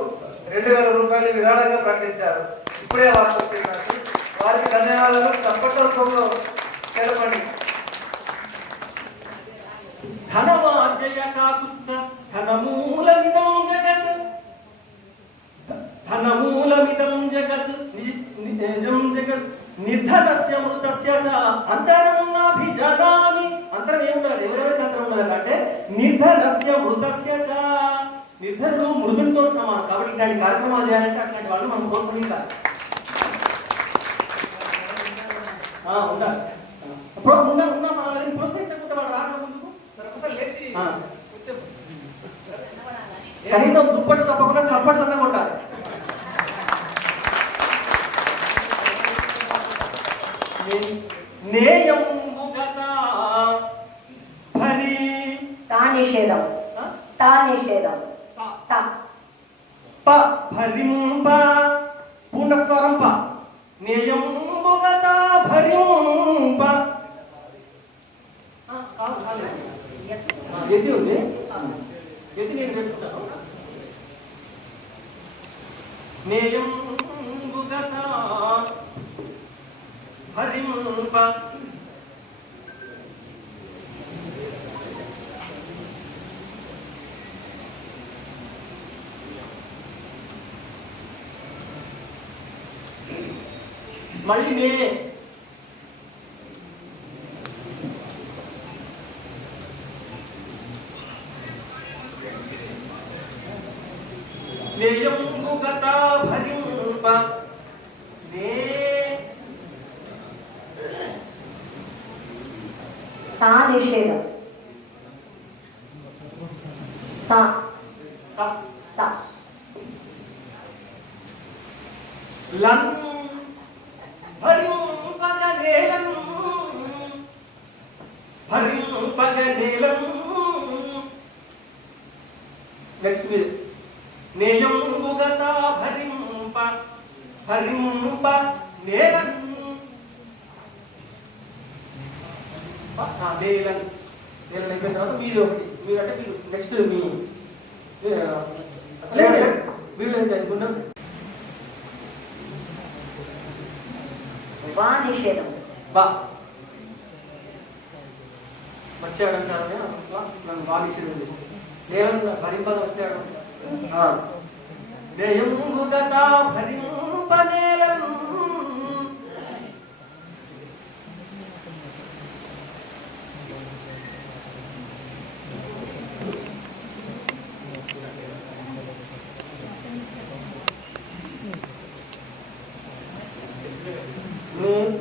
2000 రూపాయలు విరాళంగా ప్రకటించారు. ఇప్పుడే వారికి వచ్చింది. వారికి ధన్యవాదాలు చప్పట్ల రూపంలో తెలపండి. ధనవాజయ కాకుత్స ధనమూలమిదం జగత్ ధనమూలమిదం జగత్ నిజం జగత్ నిర్ధనస్య మృతస్య చ అంతరం నాభిజానామి. అంతరం ఏముందంటే ఎవరెవరికి అంతరం ఉన్నదంటే అంటే నిర్ధనస్య మృతస్య చ. నిర్ధనుడు మృదునితో సమానం. కాబట్టి ఇట్లాంటి కార్యక్రమాలు చేయాలంటే అట్లాంటి వాళ్ళని మనం ప్రోత్సహించాలి. ఉండాలి. ఉన్నా మనల్ని ప్రోత్సహించకపోతే వాళ్ళు రాక ముందుకు కనీసం దుప్పట్టు తప్పకుండా చప్పట్లు అన్న కొట్టాలి. నేయంబుగత భరి తా నిషేధం. తా నిషేధం. తా ప భరింప పూర్ణస్వరం ప నేయంబుగత భరింప ఎత్తి ఉంది, ఎత్తి నేను వేసుకుంటాను. నేయంబుగత భరింప మళ్ళీ నేయంబుగత భరింప నే సా నిషేధం. సా సా లం భరింపగ నేలం భరింపగ నేలం. నెక్స్ట్ మీరు నేయంబుగత భరింప భరింప నేలం నేలం నేలం అయిపోయిన తర్వాత మీరు ఒకటి మీరు అంటే మీరు నెక్స్ట్ మీ వీళ్ళు గుండం వా నిషేధం. బా వచ్చాడంటారు నన్ను బాధించడం నేలం భరింపగా వచ్చాడు. నేయంబుగత భరింప నేలం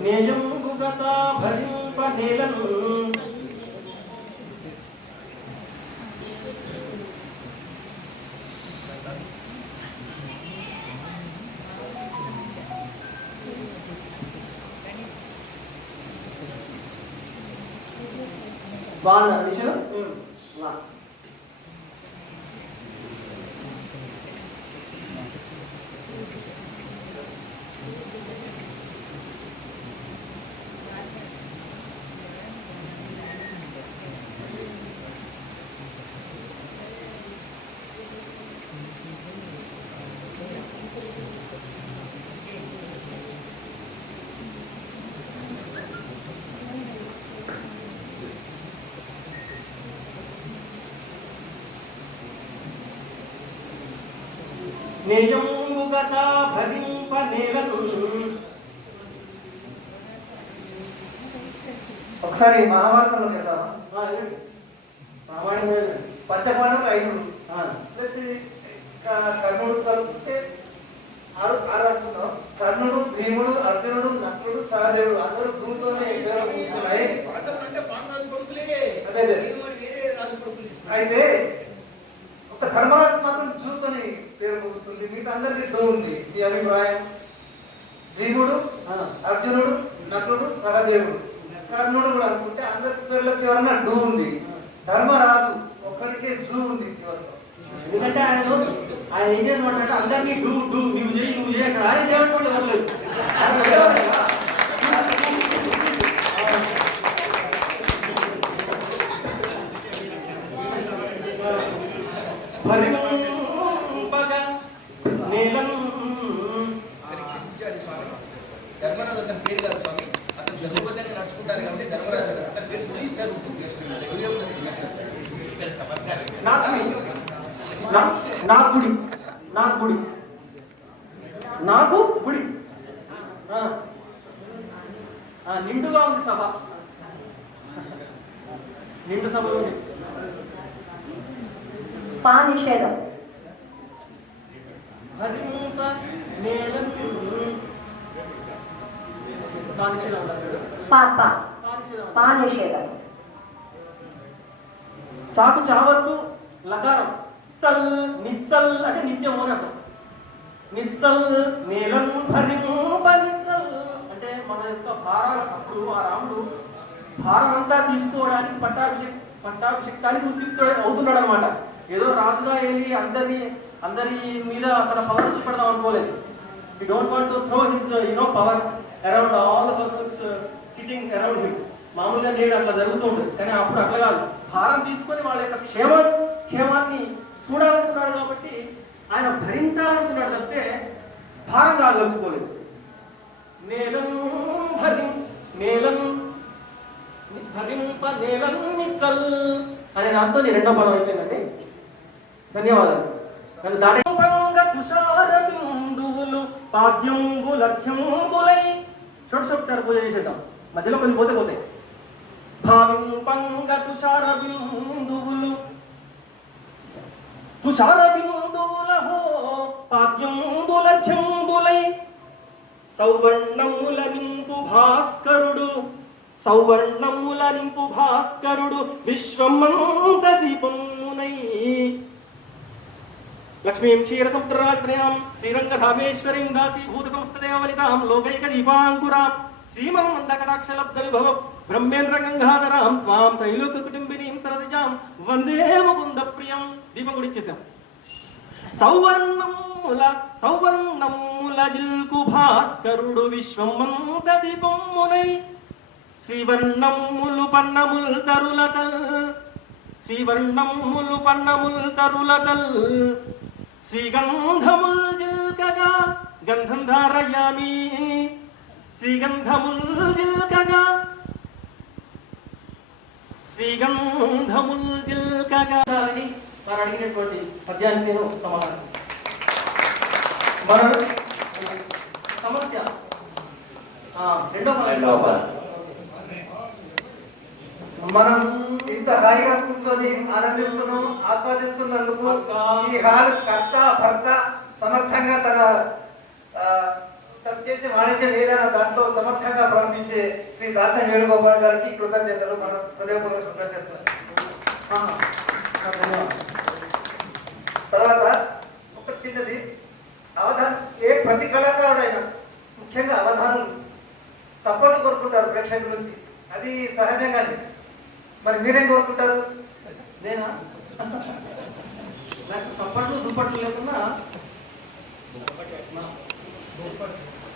నేయంబుగత భరింప నేలం బాగా విషయం నేయంబుగత భరింప నేలం. ఒకసారి మహాభారతంలో చేద్దామా? రామాయణం పంచపాండవులు 5 ప్లస్ కర్ణుడు కలిపితే 6 అనుకుందాం. కర్ణుడు, భీముడు, అర్జునుడు, నకులుడు, సహదేవుడు అందరూ భూతోనే కూర్చున్నాయి. అయితే ఒక ధర్మరాజు మాత్రం జూతోని పేరు ముగుస్తుంది, మీకు అందరికీ డో ఉంది. మీ అభిప్రాయం? భీముడు, అర్జునుడు, నకులుడు, సహదేవుడు, కర్ణుడు కూడా అనుకుంటే అందరి పేర్ల చివరన డూ ఉంది. ధర్మరాజు ఒక్కడికే జూ ఉంది చివరిలో. ఎందుకంటే ఆయన ఏం చేస్తున్నాడు అందరినీ డూ డూ నువ్వు చేయి అక్కడ ఆయన దేవుడు ఎవరు భరింపగ నేలం. ధర్మరాజు అతని పేరు కాదు స్వామి, అతను ధర్మబద్ధంగా నడుచుకుంటారు కాబట్టి ధర్మరాజు అతని పేరు పోలీస్తారు. నాకు గుడి నిండుగా ఉంది సభ, నిండు సభ ఉంది. పా నిషేధం. భరింప నేలం పా నిషేధం. చాకు చావత్తు లకారం చల్ నిచ్చల్ అంటే నిత్యము అని అర్థం. నిచ్చల్ నేలం భరింప నిచ్చల్ అంటే మన యొక్క భారాలు అప్పుడు ఆ రాముడు భారం అంతా తీసుకోవడానికి పట్టాభిషేక్తానికి ఉద్యుక్తుడు అవుతున్నాడు అనమాట. ఏదో రాజుగా వెళ్ళి అందరి మీద తన పవర్ చూపెడదాం అనుకోలేదు. He don't want to throw his power around all the persons sitting around him. మామూలుగా నేడు అట్లా జరుగుతుంది, కానీ అప్పుడు అట్లా కాదు. భారం తీసుకొని వాళ్ళ యొక్క క్షేమాన్ని చూడాలనుకున్నాడు కాబట్టి ఆయన భరించాలనుకున్నాడు తప్పితే భారం కాగలుచుకోలేదు. భరింప నేలం నిచ్చల్ అనే దాంతో నీ రెండో పదం అయిపోయిందండి. ధన్యవాదాలు. నన్ను దాటి తుషార బిందువులు పాద్యంబులఖ్యంబులై షోడశోపచార పూజ చేసేద్దాం. మధ్యలో కొన్ని పోతాయి. భావింపంగ తుషార బిందువులు హో పాద్యంబులఖ్యంబులై సౌవర్ణముల నింపు భాస్కరుడు విశ్వమంత దీపమునై లక్ష్మీం క్షీరసముద్రరాజ్ఞాం శ్రీరంగధామేశ్వరీం దాసీభూత సంస్థదేవలితాం లోకైక దీపాంకురాం శ్రీమన్మందకటాక్షలబ్ధ విభవ బ్రహ్మేంద్ర గంగాధరాం త్వాం త్రైలోక కుటుంబినీం సరసిజాం వందే ముకుంద ప్రియం. దీపం కూడా ఇచ్చేసాం. సౌవర్ణముల జిల్కు భాస్కరుడు విశ్వమంత దీపమునై శ్రీవర్ణములు పన్నముల్ తరులతల్ శ్రీగంధముల్ జిల్కగా గంధం ధారయామి శ్రీగంధముల్ జిల్కగా అని వారు అడిగినటువంటి పద్యానికి నేను సమాధానం. మరో సమస్య రెండో పదం. మనం ఇంత హాయిగా కూర్చొని ఆనందిస్తున్నాం, ఆస్వాదిస్తున్నందుకు ఈ హాల్ కర్త భర్త సమర్థంగా తను చేసే వాణిజ్యం ఏదైనా దాంట్లో సమర్థంగా ప్రవర్తించే శ్రీ దాసరి వేణుగోపాల్ గారికి కృతజ్ఞతలు, మన హృదయపూర్వక కృతజ్ఞతలు. తర్వాత ఒక చిన్నది అవధానం. ప్రతి కళాకారుడైనా ముఖ్యంగా అవధానులు సపోర్ట్ కోరుకుంటారు ప్రేక్షకుల నుంచి, అది సహజంగానే. మరి మీరేం కోరుకుంటారు? నేనా? నాకు చప్పట్లు దుప్పట్లు లేకుండా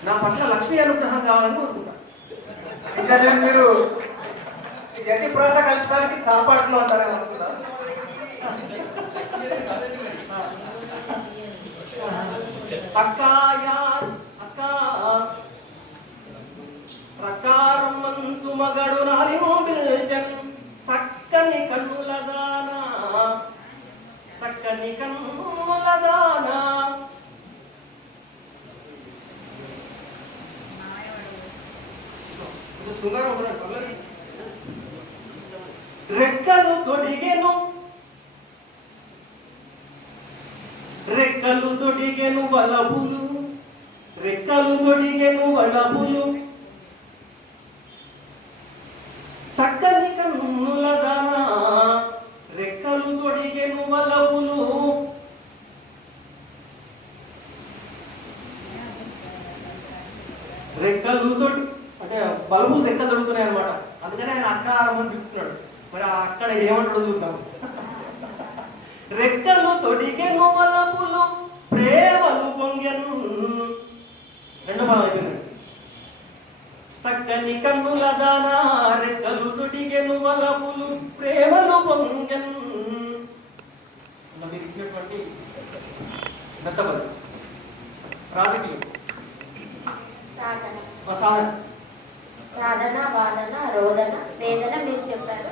నా పట్ల లక్ష్మీ అనుగ్రహం కావాలని కోరుకుంటా. ఇంకా నేను మీరు ఎన్ని ప్రాస కల్పడానికి సాపాట్లు అంటారని అనుకుంటా. ప్రకారం మంచు మగడు నాలించన్ చక్కని కన్నులదానా రెక్కలు తొడిగెను వలపులు చక్కని కన్నులదానా రెక్కలు తొడిగెను వలపులు అంటే బల్బులు రెక్కలు తొడుగుతున్నాయి అనమాట. అందుకని ఆయన అక్కారం అని పిలుస్తున్నాడు. మరి అక్కడ ఏమంటాడో చూద్దాం. రెక్కలు తొడిగెను వలపులు ప్రేమలు పొంగెను. రెండో పదం అయిపోయింది. చక్కని కన్నుల దానా రెక్కలు తొడిగెను వలపులు ప్రేమలు పొంగెను. మీరు ఇచ్చినటువంటి దత్తపది రాజకీయం సాధన, వాదన, రోదన, వేదన మీరు చెప్పారు.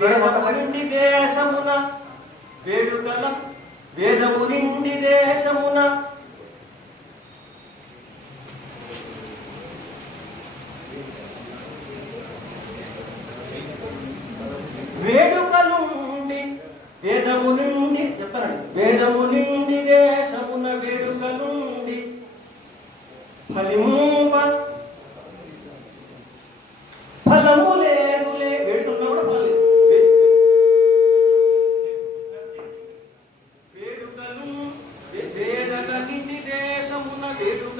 వేదము నిండి దేశమున వేడుకలుండి వేదము నుండి చెప్తానండి. వేదము నిండి దేశమున వేడుకలుండి ఫలము లేదులే. వేడుకలున్నా కూడా ఫలం లేదు. వేడుకలు వేదన నిండి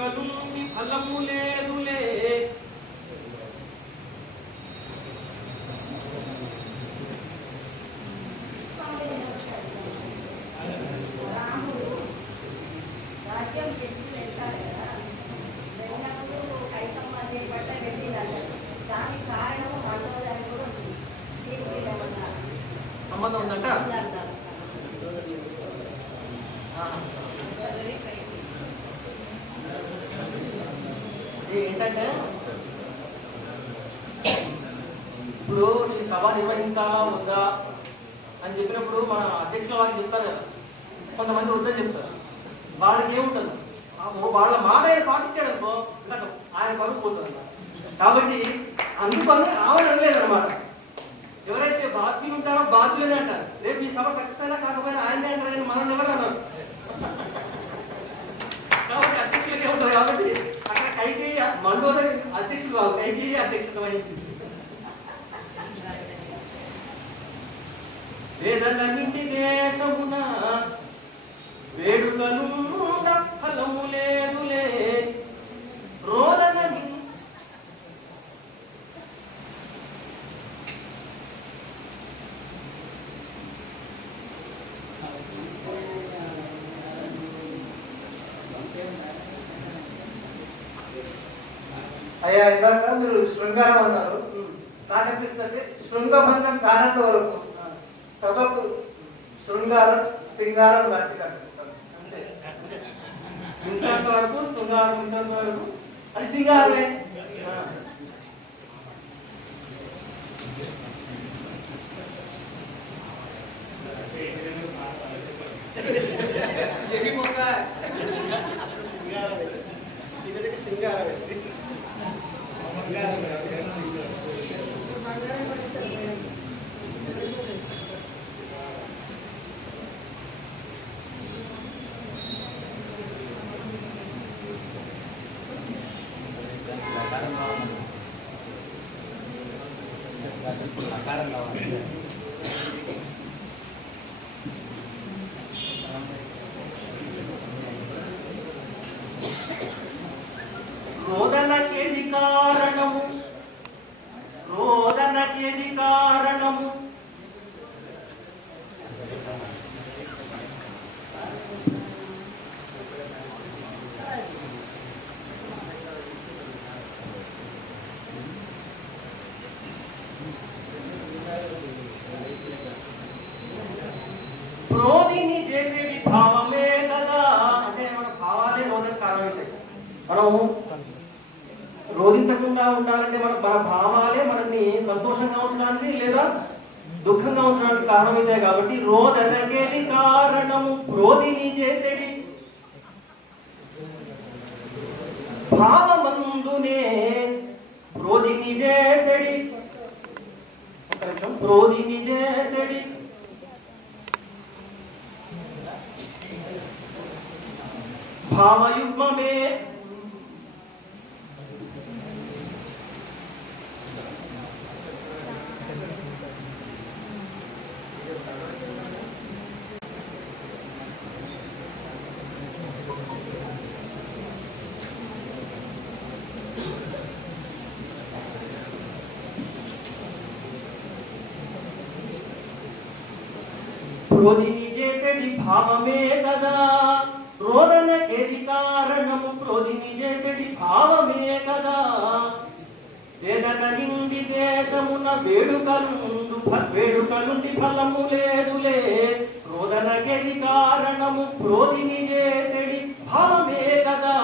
వేడుకలుండి ఫలము లేదులే. రాముడు రాజ్యం తెలిసి వెళ్తారు కదా, వెళ్ళినప్పుడు కైకమ్మ చేపట్ట వెళ్ళినారు. దానికి కారణం మండోదారి కూడా ఉంది. దీనికి ఏమన్నా సంబంధం ఉందంట. ఏంటంటే ఇప్పుడు ఈ సభ నిర్వహించాలా వద్దా అని చెప్పినప్పుడు మన అధ్యక్షుల వారికి చెప్తారు కదా, కొంతమంది వద్దని చెప్తారు. వాళ్ళకి ఏముంటుంది, వాళ్ళ మాట ఆయన పాటించాడు అనుకో ఇందాక ఆయన పరుగు పోతుంది. కాబట్టి అందుకని ఆవిడ అనలేదన్నమాట. ఎవరైతే బాధ్యులు ఉంటారో బాధ్యులనే అంటారు. రేపు ఈ సభ సక్సెస్ అయినా కాకపోయినా ఆయనే అంటారు, కానీ మనం ఎవరు అన్నారు. కాబట్టి అధ్యక్షులకే ఉంటారు. కాబట్టి అక్కడ కైకేయి మండోదరి అధ్యక్షులు కాదు, కైకేయి అధ్యక్షత వహించింది. వేదనన్నింటి దేశమున వేడుకలు ఫలము లేదులే. రోదన అయ్యా ఇందాక మీరు శృంగారం అన్నారు. నాకు అనిపిస్తుందంటే శృంగభంగం కానంత వరకు సభకు శృంగారం సింగారం లాంటిది అంటుకుంటాను. అంతే, ఇంత వరకు శృంగారం, ఇంత వరకు అది సింగారమే. రోదనకేది కారణము, రోదనకేది కారణము, క్రోధిని చేసేది భావమే కదా. అంటే మన భావాలే రోదన కారణం అవుతాయి. మనము రోధించకుండా ఉండాలంటే మన భావాలే మనల్ని సంతోషంగా ఉంచడానికి లేదా దుఃఖంగా ఉంచడానికి కారణమవుతాయి. కాబట్టి రోదనకేది కారణము, క్రోధిని చేసేది భావమందునే. క్రోధిని చేసేది, ఒక నిమిషం, క్రోధిని చేసేది భావయుగ్మమే. క్రోధిని చేసేది భావమే కదా. రోదనకేది కారణము, క్రోధిని చేసేది భావమే కదా. వేదన నిండి దేశమున వేడుకలుండి ఫలము లేదులే. రోదనకేది కారణము, క్రోధిని చేసేది భావమే కదా.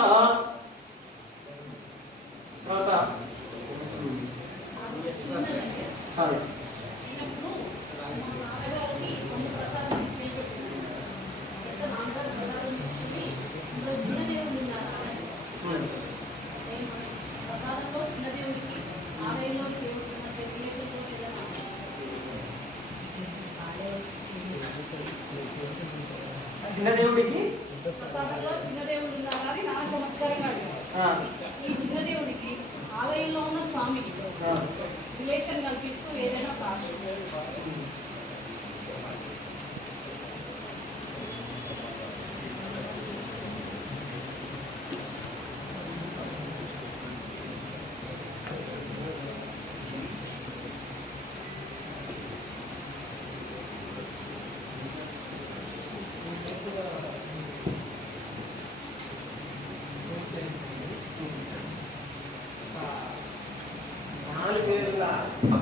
చిన్న దేవుడికి చిన్నదేవుడు ఉన్నారా అని నాకు చమత్కారంగా అడిగారు. ఈ చిన్నదేవుడికి ఆలయంలో ఉన్న స్వామికి రిలేషన్ కల్పిస్తూ ఏదైనా భాష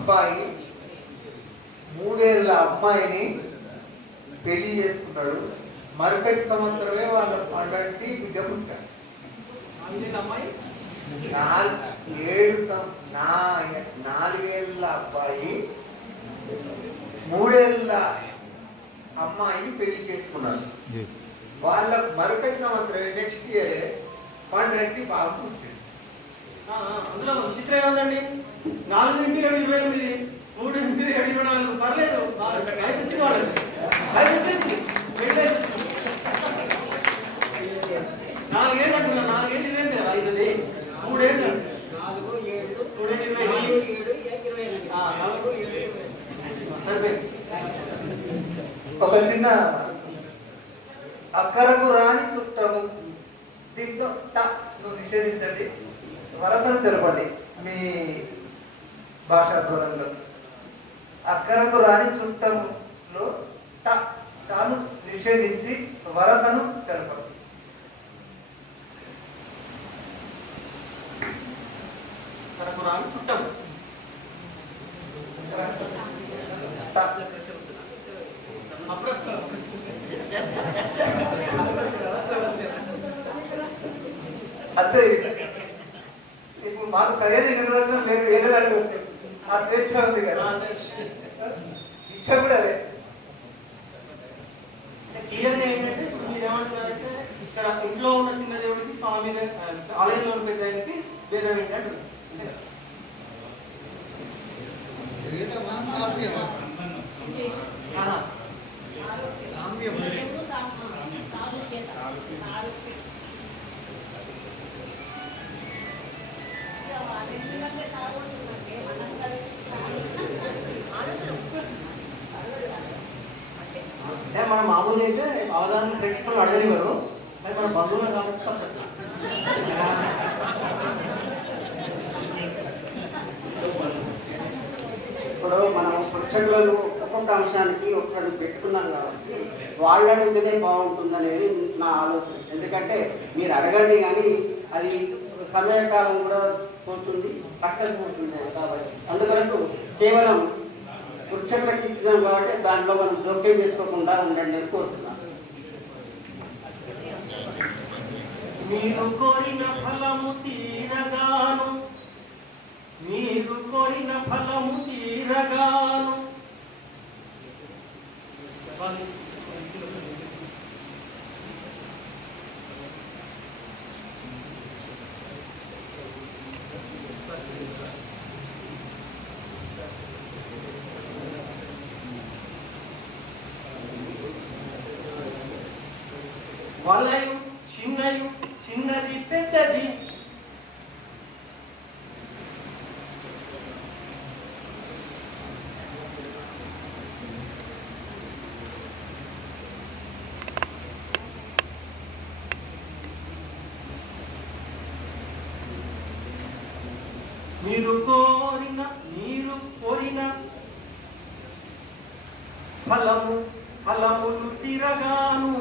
అబ్బాయి 3 ఏళ్ళ అమ్మాయిని పెళ్లి చేసుకున్నాడు. మరుసటి సంవత్సరమే వాళ్ళ పండంటి బిడ్డ పుట్టాడు. 4 ఏళ్ళ అబ్బాయి 3 ఏళ్ళ అమ్మాయిని పెళ్లి చేసుకున్నాడు. వాళ్ళ మరుసటి సంవత్సరం నెక్స్ట్ ఇయర్ పండంటి బాబు పుట్టాడు. అందులో విచిత్రం ఏముందండి? 4 ఇంటి 28, 3 ఇంటి 24 పర్లేదు. వయసు వచ్చింది వాళ్ళు, వయసు వచ్చేసింది, పెళ్ళేసి 4 ఏళ్ళు అంటున్నా. 4 ఏళ్ళు 20 అవుతుంది. 3 ఏళ్ళు 3 ఏళ్ళు 20 సరిపోయింది. ఒక చిన్న అక్కరకు రాని చుట్టము, దీంట్లో ట నిషేధించండి, వరసలు తెలపండి మీ భాషా ధోరణిలో. అక్కరకు రాని చుట్టములో టాను నిషేధించి వరసను తెలపండి. అక్కరకు రాని చుట్టము అంతే. ఇప్పుడు మాకు సరైన నిర్వచనం లేదు, ఏదైనా అడగవచ్చు. ఆ స్వేచ్ఛ ఉంది కదా, ఇచ్చ కూడా అదే. క్లియర్గా ఏంటంటే ఇప్పుడు మీరు ఏమంటున్నారంటే ఇక్కడ ఇంట్లో ఉన్న చిన్న దేవుడికి స్వామి ఆలయంలో ఉన్న పెద్ద ఆయనకి భేదం ఏంటంటే మన మామూలుగా అయితే అవగాహన ప్రేక్షకులు అడగనివ్వరు, మరి మన బంధువులు కాబట్టి తప్పదు. ఇప్పుడు మనం పురుషులను ఒక్కొక్క అంశానికి ఒక్కరు పెట్టుకున్నాం కాబట్టి వాళ్ళు అడిగితేనే బాగుంటుందనేది నా ఆలోచన. ఎందుకంటే మీరు అడగండి కానీ అది సమయకాలం కూడా పోతుంది, పక్కకు పోతుంది కాబట్టి అందువరకు కేవలం పురుషులకు ఇచ్చినాం కాబట్టి దాంట్లో మనం జోక్యం చేసుకోకుండా ఉండండి అని కోరుతున్నాం. మీరు కోరిన ఫలము తీరగాను, మీరు కోరిన ఫలము తీరగాను. వలయు చిన్నయు, చిన్నది పెద్దది, మీరు కోరిన ఫలములు తిరగాను.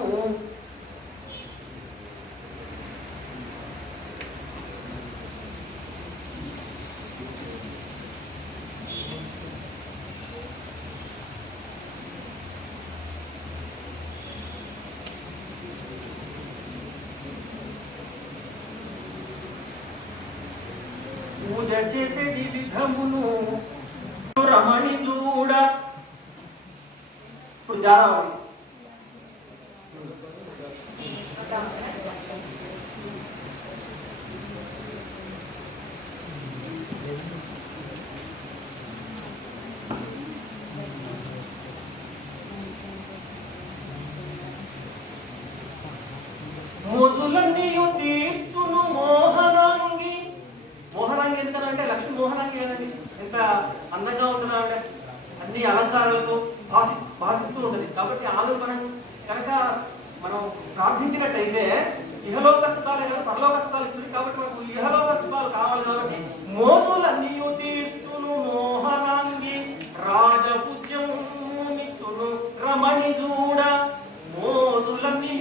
పూజ చేసే విధమును రమణి చూడ. ఇప్పుడు జారావాడి మోజులన్నీ తీర్చును మోహనాంగి. మోహనాంగి ఎందుకనంటే లక్ష్మీ మోహనాంగి కదండి, ఎంత అందంగా ఉంటుందా అంటే అన్ని అలంకారాలతో భాషిస్తూ ఉంటుంది. కాబట్టి ఆమె మనం కనుక మనం ప్రార్థించినట్టయితే ఇహలోక సుఖాలే కాదు పరలోక సుఖాలు ఇస్తుంది. కాబట్టి మనకు ఇహలోక సుఖాలు కావాలి కాబట్టి మోజులన్నీ తీర్చును మోహనాంగి, రాజపూజ్యమునిచ్చును రమణి చూడ. మోజులన్నీ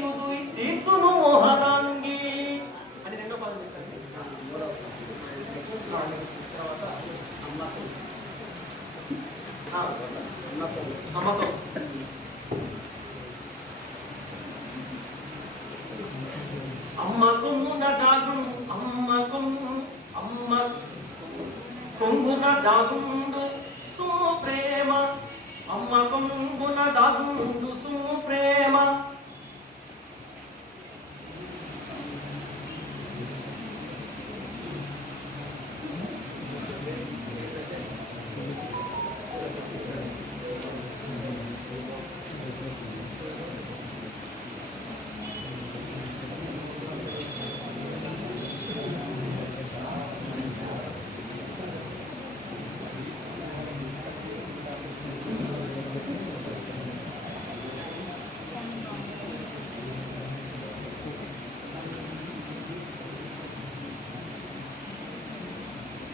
తీర్చును మోహనాంగి అని రెండో పదం చెప్పండి. కొంగున దాగుండు సుప్రేమ అమ్మ కొంగున దాగుండు సుప్రేమ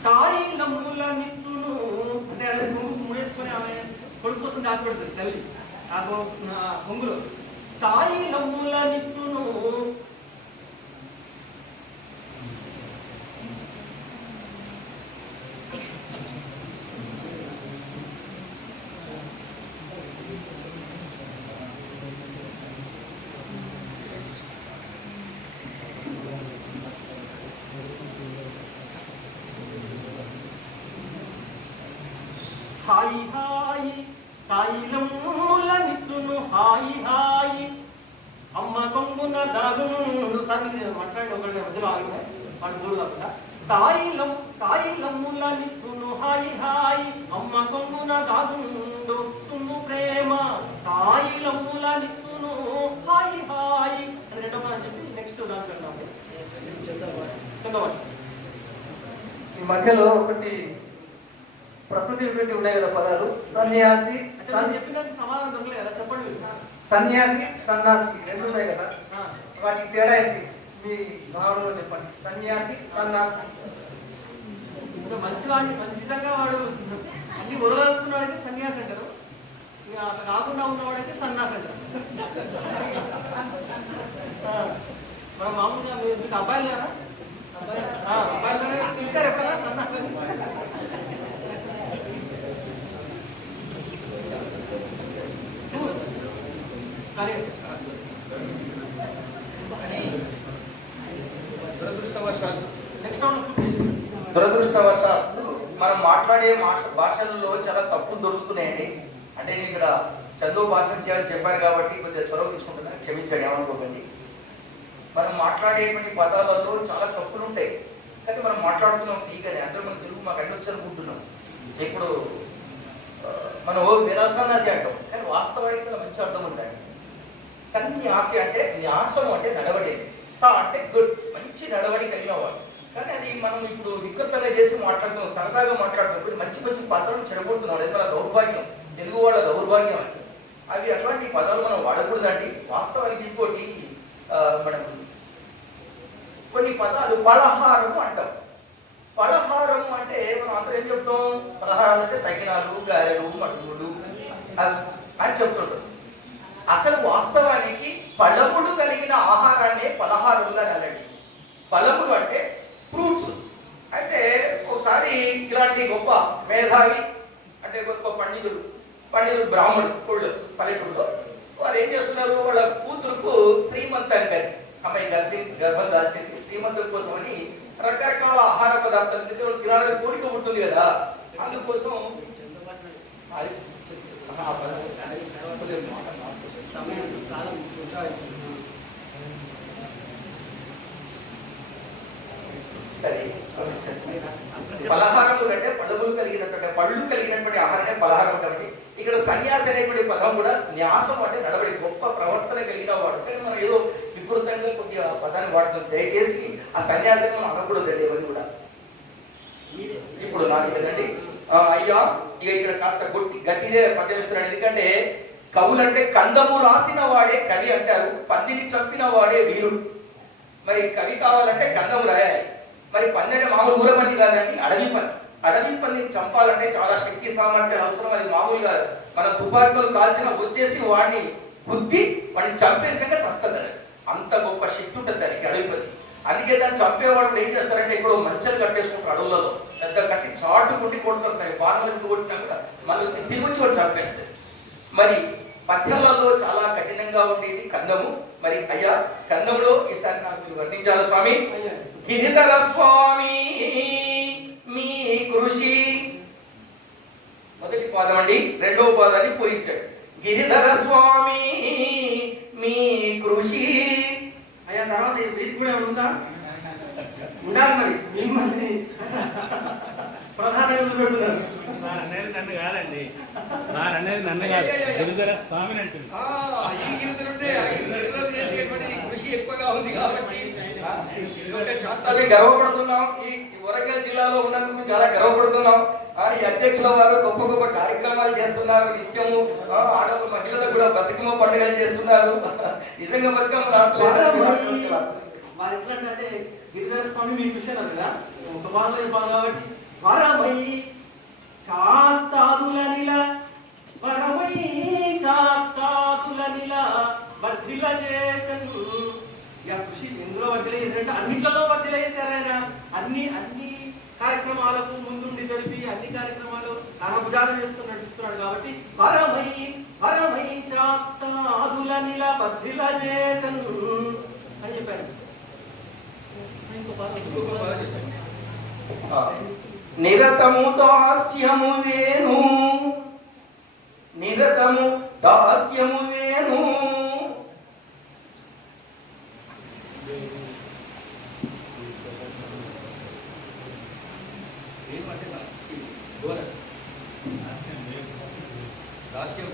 తాయిలమ్ముల నిచ్చును అంటే అది కొంగు ముడేసుకొని ఆమె కొడుకు కోసం దాచిపెడుతుంది తల్లి ఆ కొంగులో తాయిలమ్ముల నిచ్చును హాయి హాయి తాయిలమ్ముల నిచ్చును హాయి హాయి అమ్మ కొంగున దాగుండు సార్ మాట్లాడి ఒకళ్ళ మధ్యలో ఆగింది వాడు దూరం కాకుండా తాయిలమ్ముల నిచ్చును హాయి హాయి అమ్మ కొంగున దాగుండు సున్ను ప్రేమ తాయిలమ్ముల నిచ్చును హాయి హాయి అని రెండో మాట చెప్పి నెక్స్ట్ దానికి వెళ్తాము. ఈ మధ్యలో ఒకటి ప్రకృతి వికృతి ఉన్నాయి కదా పదాలు. సన్యాసి చెప్పినందుకు సమాధానం దొరకలేదు చెప్పండి. సన్యాసి సన్నాసి రెండు ఉన్నాయి కదా, వాటికి తేడా ఏంటి మీ భావనలో చెప్పండి. సన్యాసి సన్నాసి మంచివాడిని నిజంగా వాడు అన్ని ఉరదాల్చుకున్నాడైతే సన్యాసి అంటారు, అట్లా కాకుండా ఉన్నవాడైతే సన్నాసి అంటారు. మనం మామూలుగా మీరు అబ్బాయిలు కదా అబ్బాయిలనే పిలిచారు ఎక్కడ సన్నాసి సరే. దురదృష్టవశాత్తు మనం మాట్లాడే భాషల్లో చాలా తప్పులు దొరుకుతున్నాయండి. అంటే నేను ఇక్కడ చదువు భాషను చేయాలని చెప్పాను కాబట్టి కొద్దిగా చొరవ తీసుకుంటున్నాను, క్షమించండి, ఏమనుకోకండి. మనం మాట్లాడేటువంటి పదాలలో చాలా తప్పులు ఉంటాయి, కానీ మనం మాట్లాడుతున్నాం ఫ్రీగానే, అందరూ మన తెలుగు మాకు అన్ని వచ్చి అనుకుంటున్నాం. ఇప్పుడు మనం విరాసన్నాసి అంటాం, కానీ వాస్తవానికి మంచి అర్థం ఉంటాయి. సన్యాసి అంటే న్యాసం అంటే నడవడి, స అంటే గుడ్, మంచి నడవడి కలిగిన వాడు. కానీ అది మనం ఇప్పుడు వికృతంగా చేసి మాట్లాడుతున్నాం, సరదాగా మాట్లాడుతున్నాం, మంచి మంచి పదాలను చెడగొడుతున్నాం. అది మన దౌర్భాగ్యం, తెలుగు వాళ్ళ దౌర్భాగ్యం అంటే. అవి అట్లాంటి పదాలు మనం వాడకూడదండి. వాస్తవానికి ఇంకోటి మనం కొన్ని పదాలు పలహారము అంటాం. పలహారము అంటే మనం అందరూ ఏం చెప్తాం, పలహారాలు అంటే సకినాలు, గారెలు, మడుగులు అని చెప్తుంటాం. అసలు వాస్తవానికి పళ్ళములు కలిగిన ఆహారాన్ని పలహారములు అని అనండి. పళ్ళములు అంటే ఫ్రూట్స్. అయితే ఒకసారి ఇలాంటి గొప్ప మేధావి అంటే గొప్ప పండితుడు బ్రాహ్మణుడు పల్లెటూరులో వారు ఏం చేస్తున్నారు, వాళ్ళ కూతురుకు శ్రీమంతం కానీ అమ్మాయి గర్భం దాల్చింది, శ్రీమంతం కోసం అని రకరకాల ఆహార పదార్థాలు తినాలని కోరిక ఉంటుంది కదా, అందుకోసం సరే. పలహారములు అంటే పళ్ళు కలిగినటువంటి ఆహారాన్ని పలహారం ఉంటుంది. ఇక్కడ సన్యాసి అనేటువంటి పదం కూడా న్యాసం అంటే నడవడి, గొప్ప ప్రవర్తన కలిగిన వాడు. కానీ మనం ఏదో వికృతంగా కొద్దిగా పదాన్ని వాడుతుంది. దయచేసి ఆ సన్యాసిని మనం అనకూడదండి ఎవరిని కూడా. ఇప్పుడు నాకు కదండి అయ్యా ఇక ఇక్కడ కాస్త గట్టిదే పద్యం ఇస్తున్నాడు. ఎందుకంటే కవులంటే కందము రాసిన వాడే కవి అంటారు, పందిని చంపిన వాడే వీరుడు. మరి కవి కావాలంటే కందము రాయాలి. మరి పంది అంటే మామూలు ఊర పంది కాదండి, అడవి పంది. అడవి పందిని చంపాలంటే చాలా శక్తి సామర్థ్యం అవసరం. అది మామూలుగా మన తుపాకులు కాల్చిన వచ్చేసి వాడిని బుద్ధి వాడిని చంపేసినాక చస్తుంది. అంత గొప్ప శక్తి ఉంటుంది దానికి అడవి పంది. అందుకే దాన్ని చంపేవాడు ఏం చేస్తారంటే ఇక్కడ మంచలు కట్టేసుకుంటారు అడవులలో, పెద్ద కట్టి చాటు కొట్టి కొడుతుంటాయి. బాణాలు కొట్టినా కూడా మళ్ళీ వచ్చి తిరిగొచ్చి వాడు చంపేస్తాయి. మరి పద్యాలలో చాలా కఠినంగా ఉండేది కందము. మరి అయ్యా కందములో ఈసారి నాకు వర్ణించాలి స్వామి. గిరిధర స్వామి మీ కృషి పాదం అండి. రెండవ పాదాన్ని పూరించాడు. గిరిధర స్వామి మీ కృషి. అయ్యా తర్వాత వీరికి కూడా ఉందా? ఉండాలి మరి. మిమ్మల్ని ప్రధానంగా పెడుతున్నారు. అనేది నన్ను కాదండి, అనేది నన్ను కాదు, గిరిధర స్వామిని అంటుంది. ఈ గిరిధరుడే చేసేటువంటి కృషి ఎక్కువగా ఉంది కాబట్టి గర్వపడుతున్నాం. ఈ వరంగల్ జిల్లాలో ఉన్నందుకు చాలా గర్వపడుతున్నాం. ఈ అధ్యక్షుల వారు గొప్ప గొప్ప కార్యక్రమాలు చేస్తున్నారు. నిత్యము ఆడవాళ్ళు మహిళలకు కూడా బతుకమ్మ పండుగలు చేస్తున్నారు. నిజంగా బతుకమ్మ వారు ఎట్లా అంటే గిరిధర స్వామి మీ కృషి అన్నారు కదా, ఒక బాధలో చెప్పాలి కాబట్టి వరమై చాతాదుల నిల వరమై చాతాదుల నిల వర్ధిల చేసను. ఇక కృషి ఎందులో వర్ధిల చేశారంటే అన్నిట్లలో వర్ధిల చేశారు ఆయన. అన్ని కార్యక్రమాలకు ముందుండి జరిపి అన్ని కార్యక్రమాలు కనభుజాలు చేస్తూ నడిపిస్తున్నాడు కాబట్టి వరమై చాతాదుల నిల వర్ధిల చేసను అని చెప్పారు. నిరతము దాస్యము వేణు, నిరతము దాస్యము వేణు. దాస్యం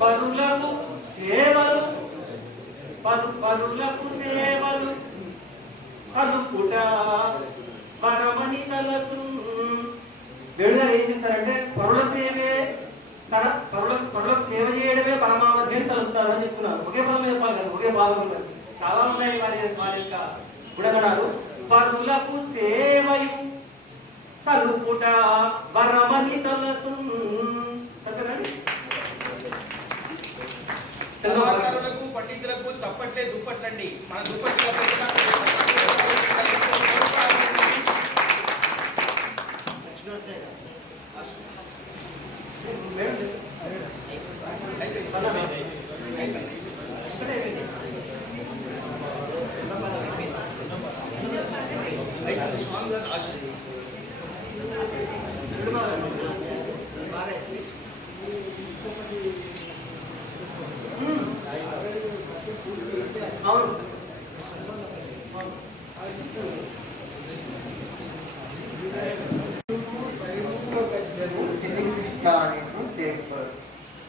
పరులకు సేవలు పరులకు సేవలు సలుపుట పరమని తలచు. వేణు గారు ఏం చేస్తారంటే పరుల సేవే తన పరులకు సేవ చేయడమే పరమావధి అని తలుస్తారు అని చెప్తున్నారు. ఒకే పదం చెప్పాలి కదా, ఒకే పాదం. చాలా ఉన్నాయి వారి యొక్క గుణగణాలు. పరులకు సేవయు సలుపుట వరమని తలచు. అంతేనండి. కళాకారులకు పండితులకు చప్పట్లే దుప్పట్లండి. మన దుప్పట్ల అవును.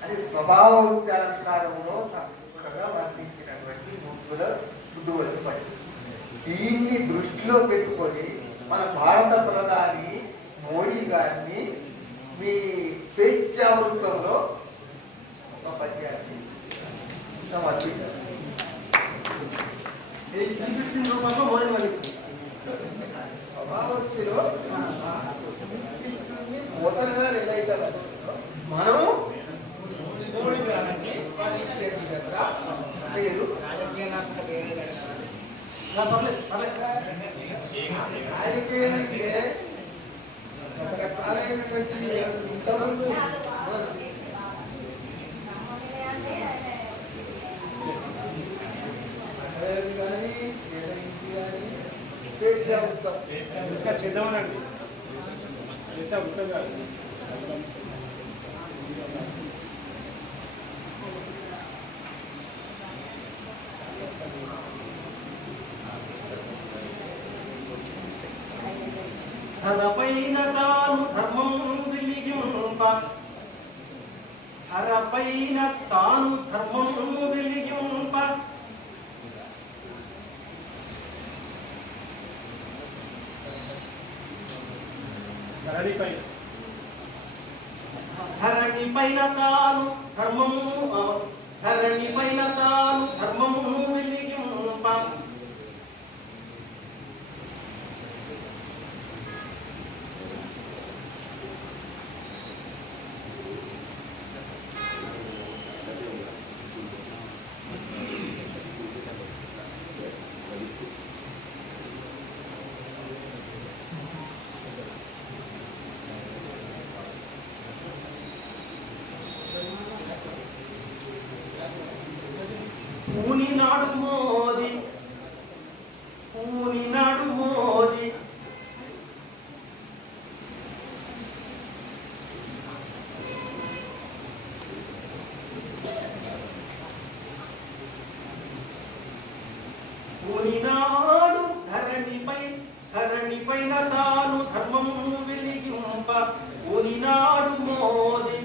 అని స్వభావోద్యాలంకారంలో చక్కగా వర్ణించినటువంటి బుద్ధువల్లి పని. దీన్ని దృష్టిలో పెట్టుకొని మన భారత ప్రధాని మోడీ గారిని మీ స్వేచ్ఛావృత్తంలో ఒక పద్యాన్ని సమర్పించారు. స్వభావృత్తిలో పోతనగా ఎలా అవుతారు మనం మోడీ గారిని వర్ణించే విధంగా పేరు రాజకీయాలంటే రకరకాలైనటువంటి ఇంతకుముందు కానీ ఇంకా చేద్దామనండి, హరపైన తాను ధర్మం వెలిగింప హరపైన తాను ధర్మం వెలిగింప ధరణిపైన తాను ధర్మము వెలిగింప ఊనినాడు ధరణిపైన తాను ధర్మం వెలిగింప ఊనినాడు మోది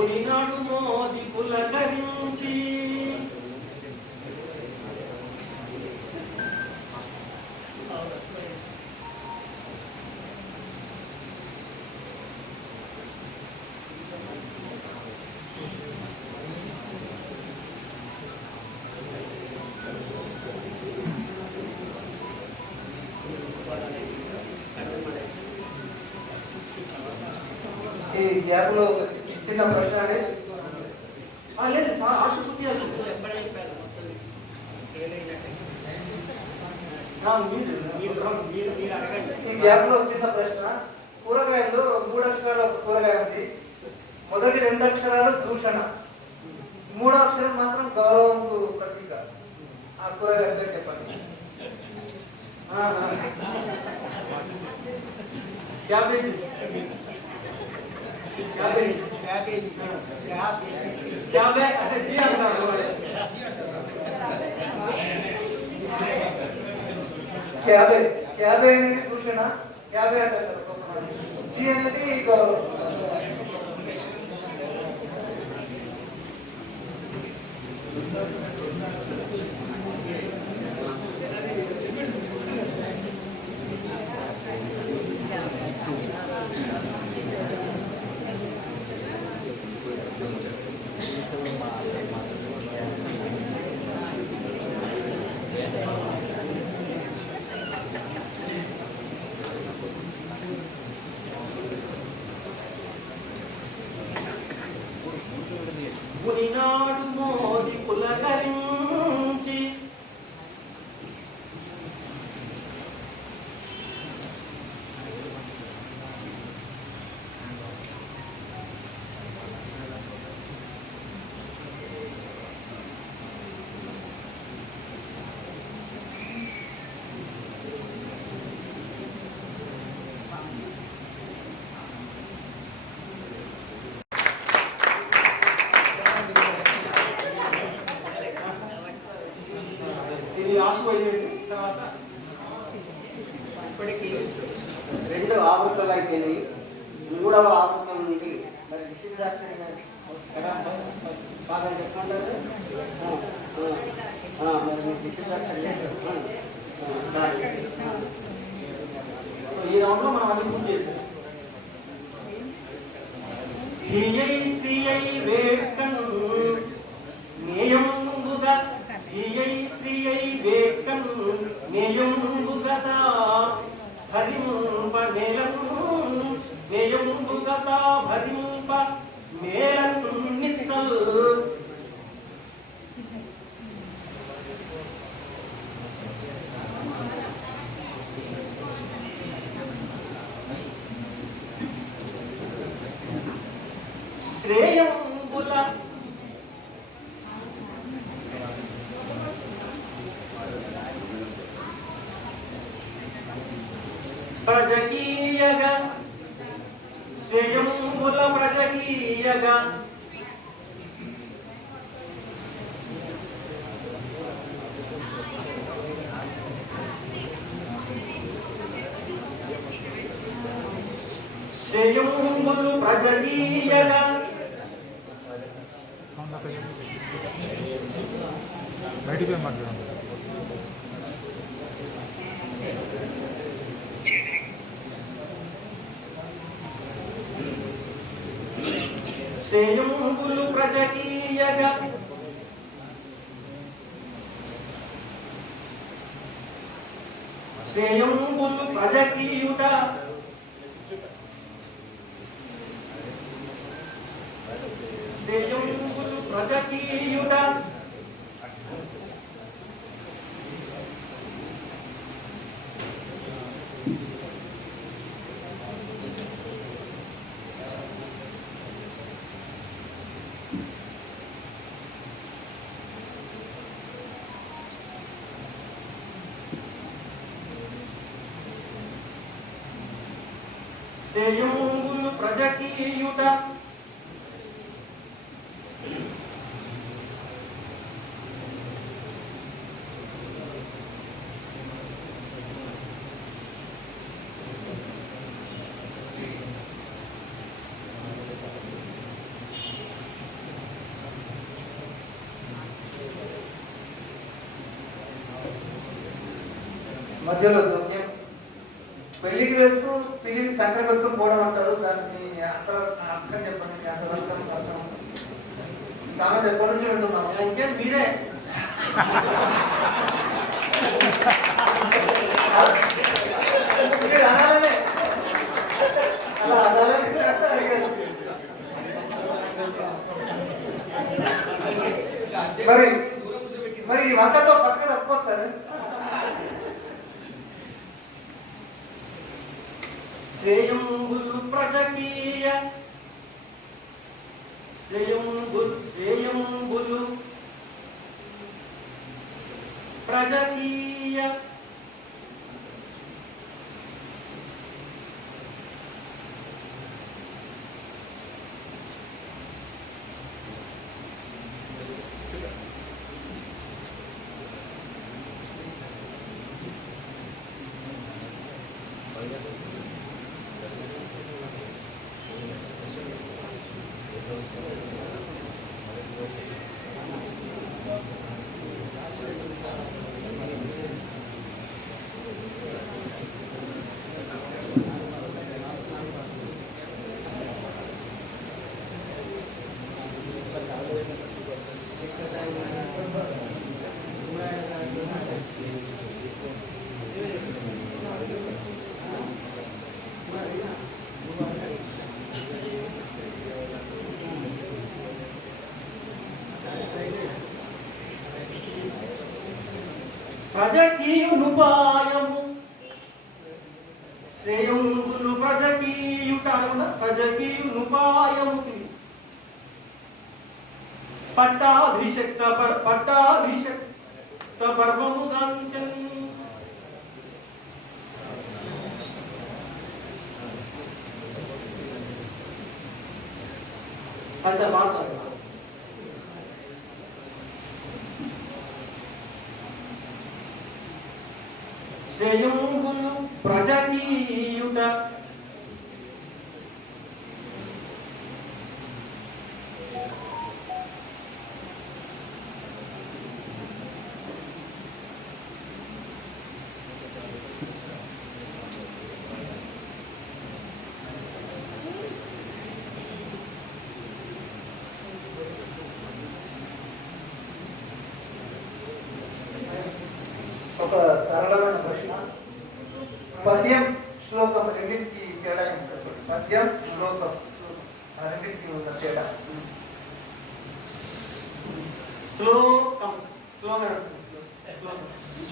ఉనినాడు మోది పులకరించి ఈ గ్యాప్ లో చిన్న ప్రశ్న అండి. లేదు సార్ ఆశపూర్తి ఈ గ్యాప్ లో చిన్న ప్రశ్న. కూరగాయలు 3 అక్షరాలు ఒక కూరగాయ ఉంది. మొదటి 2 అక్షరాలు దూషణ, 3వ అక్షరం మాత్రం గౌరవంకు ప్రతీక. ఆ కూరగాయ పేరు చెప్పండి. క్యాబేజీ అంటే జీ అంటారు. క్యాబే అనేది దూషణ, క్యాబే అంటారు. జీ అనేది గౌరవం. ఉనినాడు మోది పులకరించి ఆశపోయింది. తర్వాత ఇప్పటికీ 2 ఆవృత్తులు అయిపోయినాయి. 3వ ఆవృత్తం నుండి మరి విశుద్ధాక్షరి గారు బాగా చెప్పుకుంటారు. మరి మీరు విశుద్ధాక్షరి ఈ రౌండ్ లో మనం అన్ని పూర్తి చేసాం. హియై శ్రీయై వేక్కన్ నేయంబుగా హియై శ్రీయై వేక్కన్ నేయంబుగదా భరింప నేయంబుగదా భరింప మేలన్ నిచ్చల్ శ్రేయంబుల ప్రజకీయగా శ్రేయంబుల ప్రజకీయగా శ్రేయంబులు ప్రజకీయగా బయటికి మాట్లాడండి. శ్రేయంబులు ప్రజకీయగా శ్రేయంబులు ప్రజకీయుట శ్రేయంబులు ప్రజకీయుట శ్రేయంబులు ప్రజకీయుట మధ్యలో జోక్యం. పెళ్లికి వెళ్తూ పిల్లిని చక్కెర పెట్టుకుని పోవడం అంటారు. దానికి అర్థం చెప్పండి. అర్థం సామెత ఎప్పటి నుంచి వింటున్నాం. ఇంకేం మీరే మీరు అనాలనే అలా అనాలని అడిగారు. మరి ఈ వంకతో పక్కన తప్పవచ్చు సార్. శ్రేయంబులు ప్రజకీయ శ్రేయంబులు ప్రజకీయ ప్రజకీయునుపాయము శ్రేయంబులు ప్రజకీయుట ప్రజకీయునుపాయము పట్టాభిషక్త పర్వము గాంచన్ అంత మాట్లాడు. శ్రేయంబులు ప్రజకీయుట ఒక సరళమైన ప్రశ్న. పద్యం శ్లోకం రెండింటికి తేడా ఏమి చెప్పండి. పద్యం శ్లోకం రెండింటికి ఉన్న తేడా.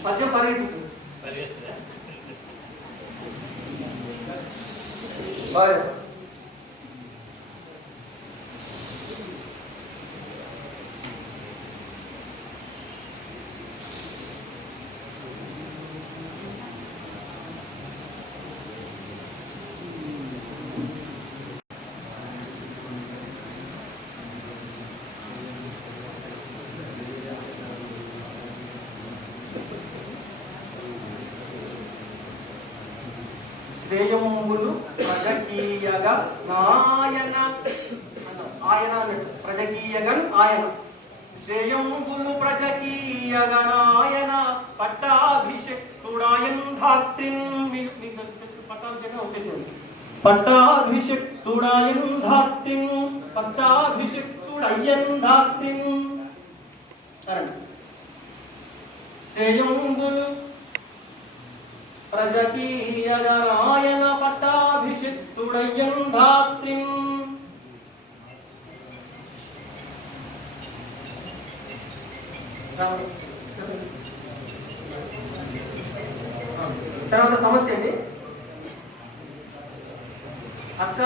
పద్యం పరిగెత్తుతుంది. బాయ్. శ్రేయంబులు ప్రజకీయగా నాయన ఆయన అన్నట్టు ప్రజకీయగన్ ఆయన శ్రేయంబులు ప్రజకీయగా నాయన పట్టాభిషక్తుడాయన్ ధాత్రిన్ పట్టాభిషేకం వచ్చేసింది. పట్టాభిషక్తుడాయన్ ధాత్రిన్ పట్టాభిషక్తుడయ్యన్ ధాత్రిన్ శ్రేయంబులు ప్రజకీయగా నాయన పట్టాభిషిక్తుడయ్యన్ ధాత్రిన్ తర్వాత సమస్య అండి. అక్క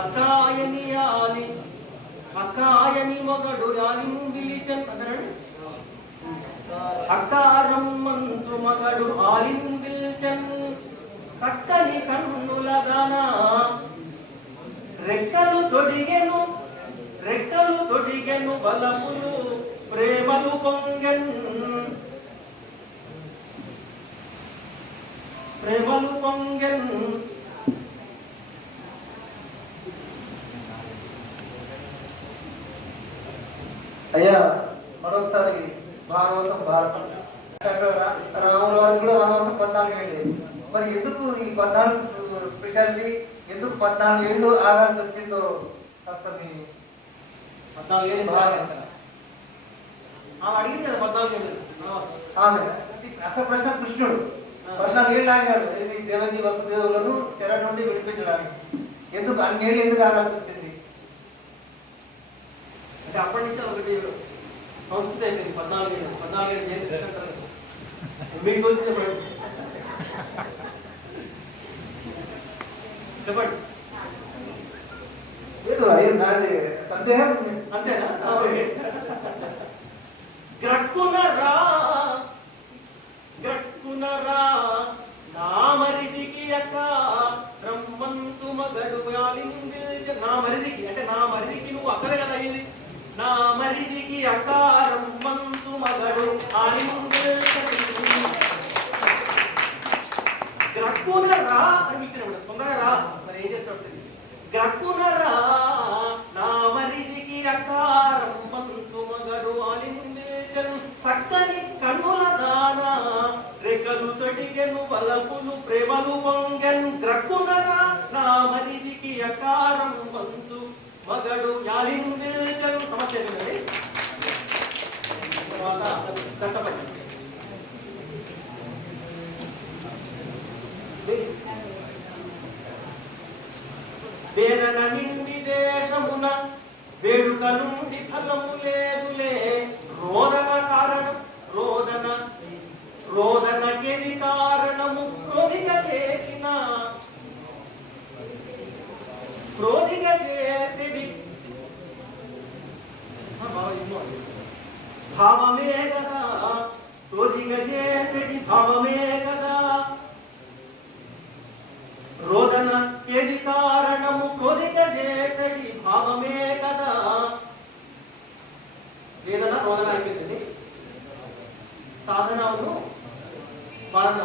అక్కాయని యాలి అక్కాయని మొగడు యాలిం విలిచన్ అదనండి. అక్కారం మంచు మగడు ఆలిన్ పిల్చన్ చక్కని కన్నుల గాన రెక్కలు తొడిగెను బలములు ప్రేమలు పొంగెన్ అయ్యా మరొకసారి భాగవతం భారతం రాముల వారికి కూడా వనవాసం 14 ఏళ్ళు. మరి ఎందుకు ఈ 14 స్పెషాలిటీ, ఎందుకు 14 ఏళ్ళు ఆగాల్సి వచ్చిందో కాస్త మీ 14 ఏళ్ళు ఆమె అడిగింది కదా 14 ఏళ్ళు ఆమె అసలు ప్రశ్న కృష్ణుడు 14 ఏళ్ళు ఆగాడు ఇది దేవకి వసుదేవులను చెర నుండి విడిపించడానికి. ఎందుకు అన్నేళ్ళు ఎందుకు ఆగాల్సి వచ్చింది? అంటే అప్పటి నుంచి ఒకటి సంస్కృతి అయిపోయింది. 14 ఏళ్ళు చేసి మీకు చెప్పండి లేదు అయ్యో నాది సందేహం ఉంది. అంతేనా? గ్రక్కున రా నామరిదికి అక్క రమ్మంచు మగడు నామరిదికి అంటే నా మరిదికి నువ్వు అక్కడే కదా అయ్యేది. నా మరిదికి అక్క రమ్మంచు మగడు గ్రక్కున రా అని ఇచ్చినప్పుడు తొందరగా రా. మరి ఏం చేస్తాడు? గ్రక్కున రా నా మరిదికి అకారం మంచు మగడు ఆలిందేచను చక్కని కన్నుల దాన రెక్కలు తొడిగెను బలపులు ప్రేమలు పొంగెన్. గ్రక్కున రా నా మరిదికి అకారం మంచు మగడు యాలిందేచను. సమస్య ఏమిటండి? తర్వాత కష్టపడి వేదన నిండి దేశమున వేడుక నుండి ఫలము లేదులే. రోదనకెది కారణము క్రోధిక చేసిడి భావమే కదా. క్రోధిక చేసిడి భావమే కదా. రోదన ఏది కారణము క్రోధిక చేసడి భావమే కదా. వేదన రోదన అయిపోతుంది. సాధనను బాధ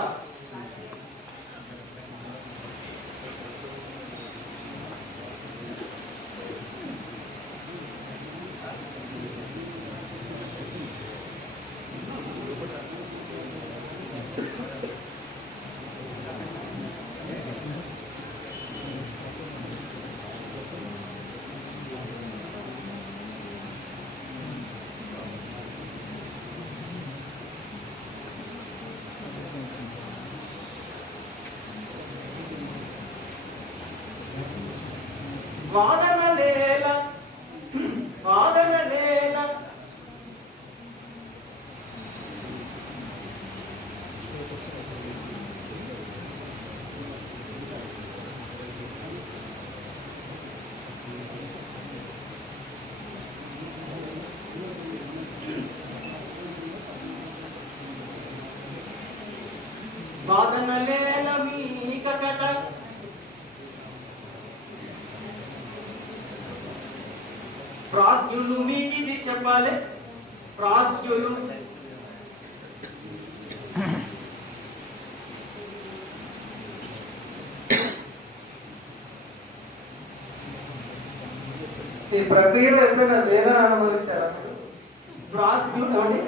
వాదన లేల మీకట ప్రాజ్ఞులు మీకిది చెప్పాలి. ప్రాజ్ఞులు ఈ ప్రక్రియలో ఎప్పుడైనా వేదన అనుభవించారా? ప్రాజ్ఞులు అని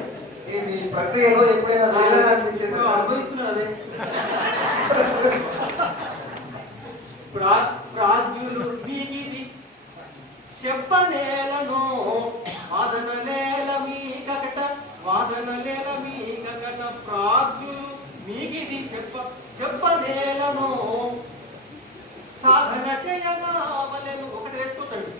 ఈ ప్రక్రియలో ఎప్పుడైనా వేదన అనిపించింది? అనుభవిస్తున్నదే. ప్రాజ్ఞులు మీకిది చెప్పనేలను వాదన నేల మీకట ప్రాజ్ఞులు మీకిది చెప్పనేలను సాధన చేయగావలెను. ఒకటి వేసుకోవచ్చండి.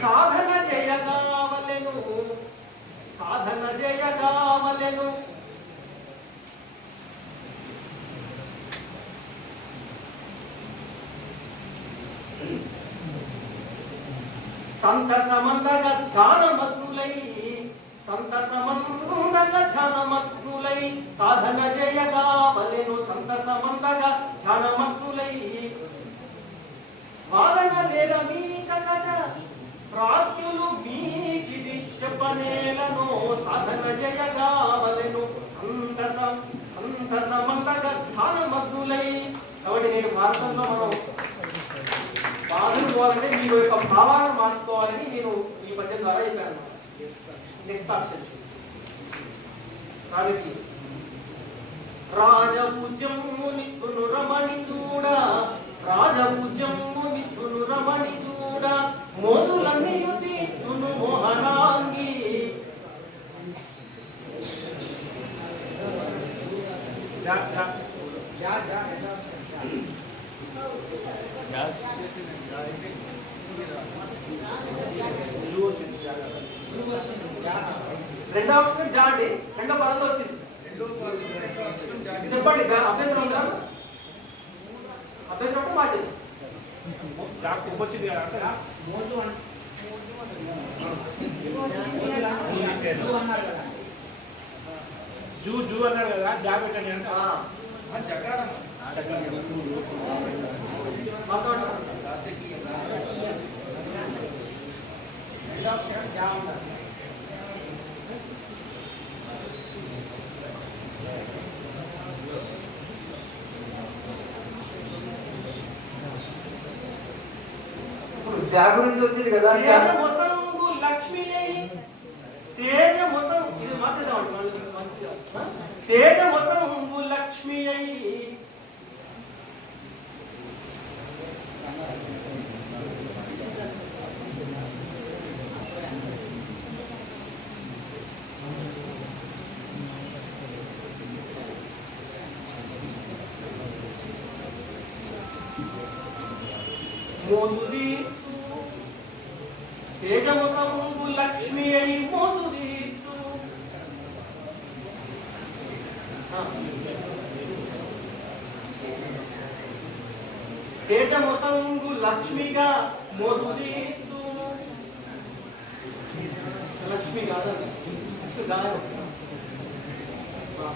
సాధన చేయగావలెను సంతసమందగ ధ్యానమగ్నులై సంతసమందగ ధ్యానమగ్నులై సాధన జయగా వలెను సంతసమందగ ధ్యానమగ్నులై వాదన నేల మీకట ప్రాజ్ఞులు మీకిది చెప్పనేలను సాధన జయగా వలెను సంతసమందగ ధ్యానమగ్నులై. కాబట్టి నేను భారతంలో మనం బాధలు పోవాలంటే మీరు యొక్క భావాలను మార్చుకోవాలని నేను ఈ పద్యం ద్వారా చెప్పాను. నెక్స్ట్ ఆప్షన్ రాజకీయ రాజపూజ్యముని చును రమణి చూడ రాజపూజ్యముని చును రమణి చూడ మోదులన్నీ యుతి చును మోహనాంగి రెండో ఆప్షన్ జాడి రెండో పదంలో వచ్చింది. చెప్పండి అభ్యంతరం ఉందా? అభ్యంతరం ఉంటే మార్చండి. వచ్చింది కదా జూ జూ అన్నాడు కదా జా పెట్టండి అంటే జా గురించి వచ్చింది కదా. తేజమొసంగు లక్ష్మి తేజమొసం ఇది మాట్లాడదాం. తేజమొసంగు లక్ష్మి అయి మోజుదీర్చు తేజమొసంగు లక్ష్మి అయి మోజుదీర్చు తేజమొసంగు లక్ష్మిగా మోజుదీర్చు లక్ష్మి కాదండి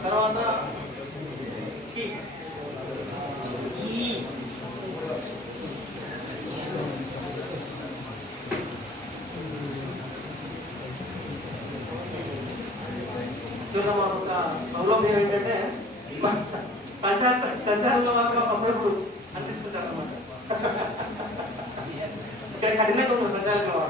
తర్వాత ఒక సౌలభ్యం ఏంటంటే సంచారంలో మాత్రం అప్పుడప్పుడు అనిపిస్తుంటారు అన్నమాట. ఇక్కడ కఠినంగా ఉంది సంచారంలో.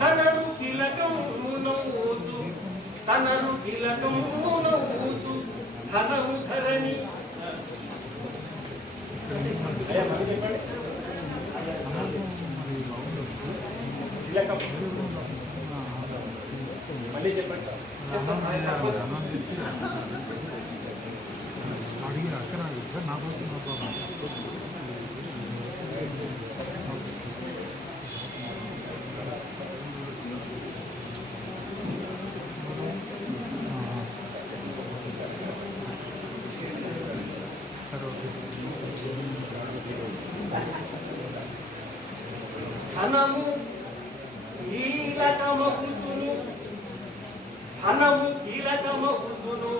తనరు కిలకమునౌజు తనరు కిలకమునౌజు ధనము ధరణి మళ్ళీ చెప్పండి. అడిగిన అక్కడ నాకు ధనము కీలకమగుచును ధనము కీలకమగుచును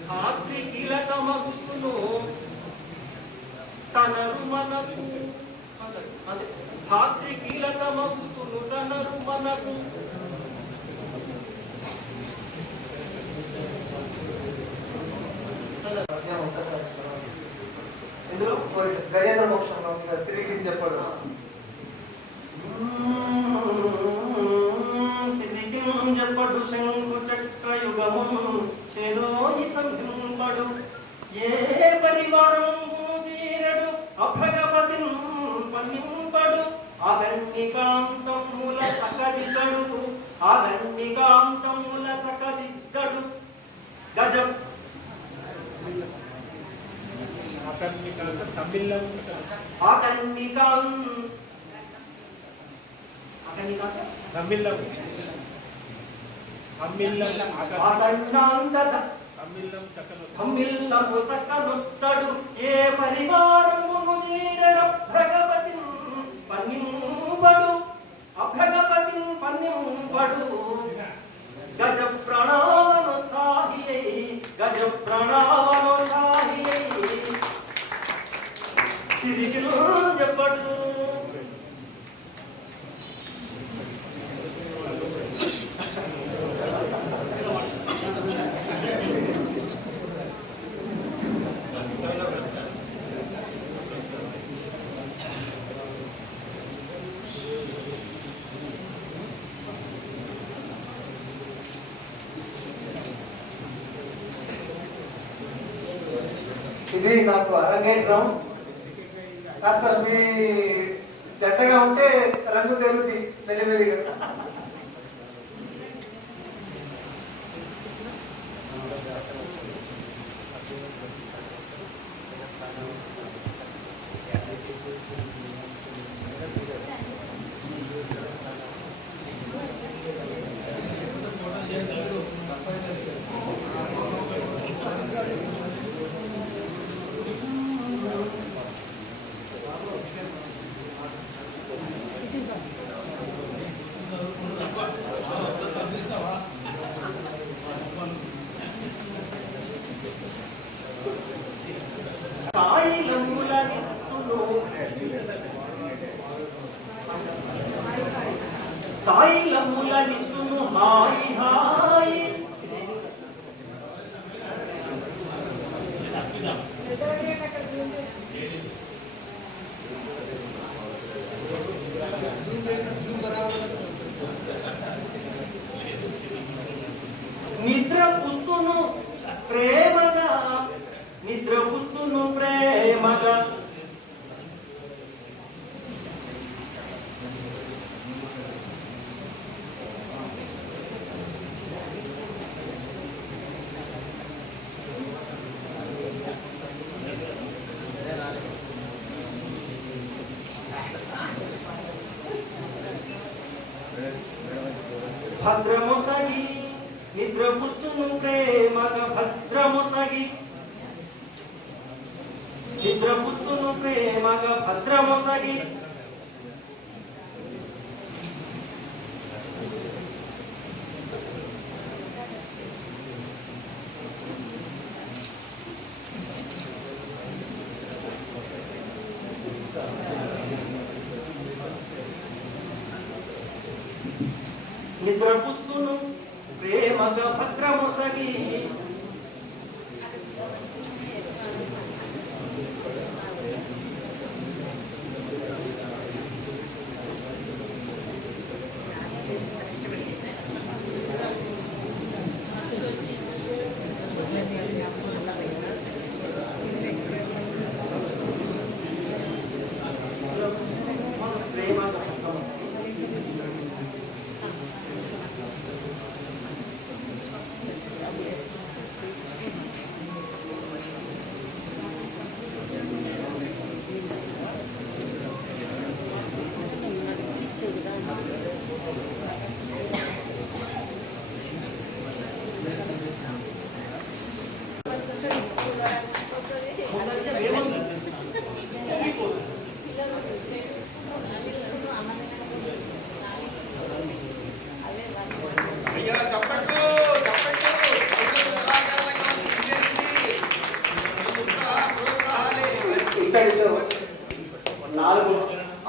ధాత్రి కీలకమగుచును తనరు మనకు అదే ధాత్రి కీలకమగుచును తనరు మనకు ఒక్కసారి ఇందులో గజేంద్ర మోక్షంలో సిరికి చెప్పాడు. చెప్పడు శంకు చక్రయుగము చేదోయి సంధింపడు ఏ పరివారం తీరడు అభగపతి పన్నింపడు అగన్నికాంతముల చకదిద్దడు గజ తమ్మిల్లము చక్కనొత్తడు ఏ పరివారమును తీరడ భగపతి పన్నింపడు అభగపతి పన్నింపడు గజ ప్రణావనోత్సాహి సిరికిలు చెప్పడు ఇది నాకు అరంగేట్రం. కాస్త మీ జట్టగా ఉంటే రంగు తెలుద్ది మెల్లిమెల్లిగా. తాయిలములనిచును హాయి హాయి నిద్ర పుచ్చును ప్రేమగా భద్రమొసగి నిద్రపుచ్చును ప్రేమగ భద్రమొసగి నిద్రపుచ్చును ప్రేమగ భద్రమొసగి నిద్రపుచ్చును ప్రేమగ భద్రమొసగి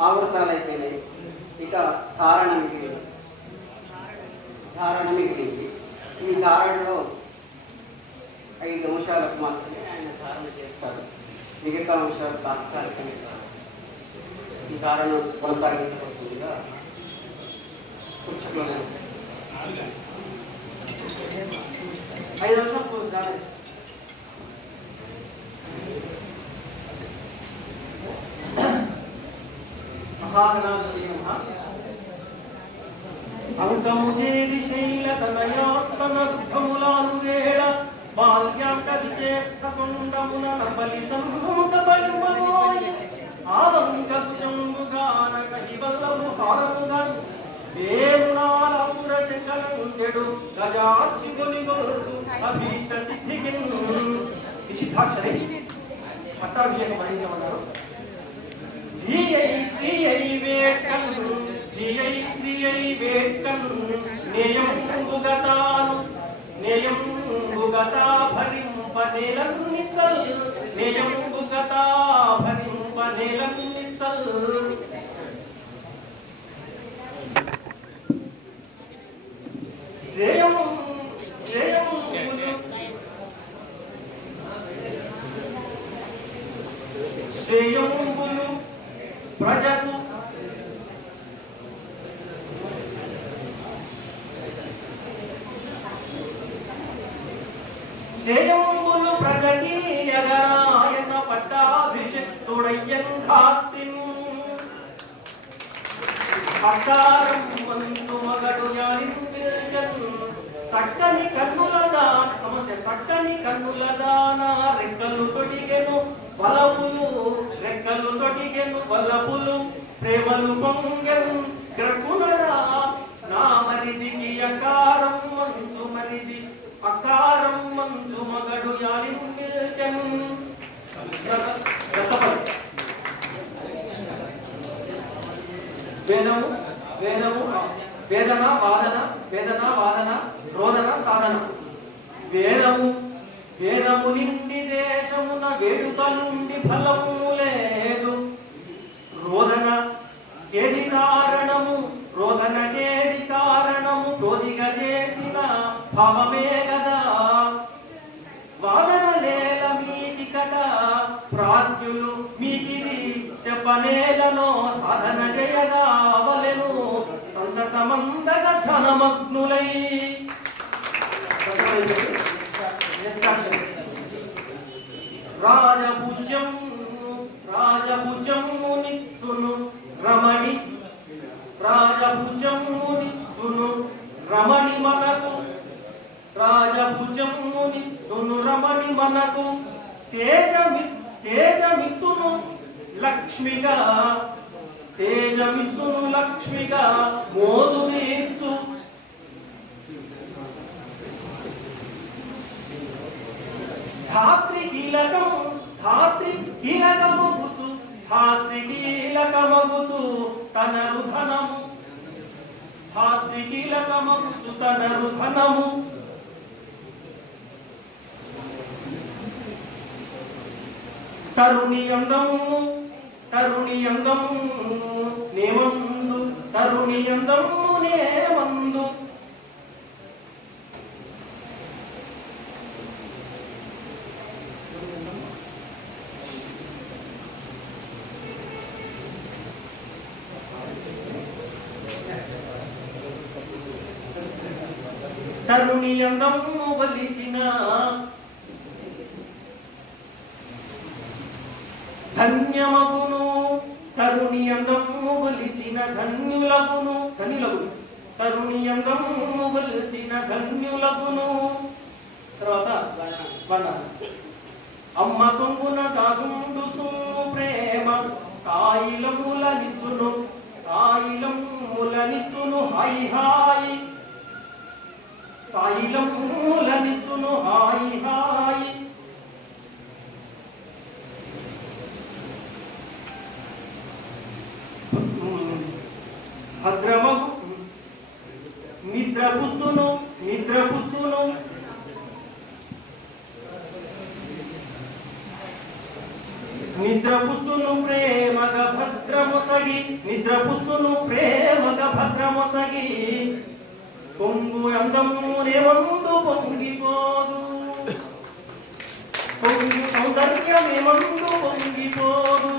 ఆవృతాలు అయిపోయినాయి. ఇక ధారణ మిగిలింది. ఈ ధారణలో 5 అంశాలకు మాత్రమే ఆయన ధారణ చేస్తారు. మిగతా అంశాలు తాత్కాలికంగా ఈ ధారణ కొనసాగించబడుతుందిగా పుస్తకంలో 5 నిమిషాలు ధారణ. మహాగణాధిపతి నమః. అంకముజేరి శైలతనయాస్తన దుఃఖములానువేళ బాల్యాంక విచేష్టతుండమున నబలి సంతబలింబోయి ఆవంక భుజంబుగానక హివల్లము హారముగా దేవునాలపుర శంకరంజెడు గజాసిగులిగొల్దు అభీష్ట సిద్ధికిన్. నిషిద్ధాక్షరి పట్టాభిషేకం వహించమన్నారు. ధియై శ్రీయై వేట్కన్ నేయంబుగతాను నేయంబుగతా భరింపనేలన్నిచల్ నేయంబుగతా భరింపనేలన్నిచల్. శ్రేయంబులు ప్రజకు శ్రేయంబులు ప్రజకీయగరాయన పట్టాభిషిక్తుడయ్యన్ ధాత్రిన్ అకారం మంచు మగడు యానిన్ పిల్చన్ చక్కని కన్నులదా సమస్య చక్కని కన్నులదానా రెక్కలు తొడిగెను వలపులు రెక్కలు తొడిగెను వలపులు ప్రేమలు పొంగెను గ్రకునరా నా మరిదికి అకారం మంచు మరిది అకారం మంచు మగడు యానిన్ పిల్చన్. వేదము వేదము వేదన వాదన రోదన సాధన. వేదము నిండి దేశమున వేడుక నుండి ఫలము లేదు. రోదనకేది కారణము క్రోధిగా చేసిన భావమే గదా. వాదన నేల మీకి కట ప్రాజ్ఞులు మీకిది చెప్పనేలను సాధన చేయగావలెను సంతసమందగ ధ్యానమగ్నులై. రాజభుజము నిత్సును రమణి మనకు తేజమిచ్చును లక్ష్మిగా మోజు తీర్చు. ధాత్రి కీలకమగుచు తన రుధనము. తరుణి అందము నేమందు తరుణి అందము వలిచిన ధన్యమగును. తరుణి అందము వలిచిన ధన్యులగును. తరుణి అందము వలిచిన ధన్యులగును. తర్వాత వర్ణన. అమ్మ కొంగున కాగుండు సుమ్ము ప్రేమ కాయిలములనిచును హాయి హాయి కాయిలములనిచును హాయి హాయి. భద్రమగు నిద్రపుచ్చును ప్రేమగ భద్రము సగి తొలగి నిద్రపుచ్చును ప్రేమగ భద్రమొసగి కొంగు అందమునే మందు పొంగిపోదు పొంగి సౌందర్యమే మందు పొంగిపోదు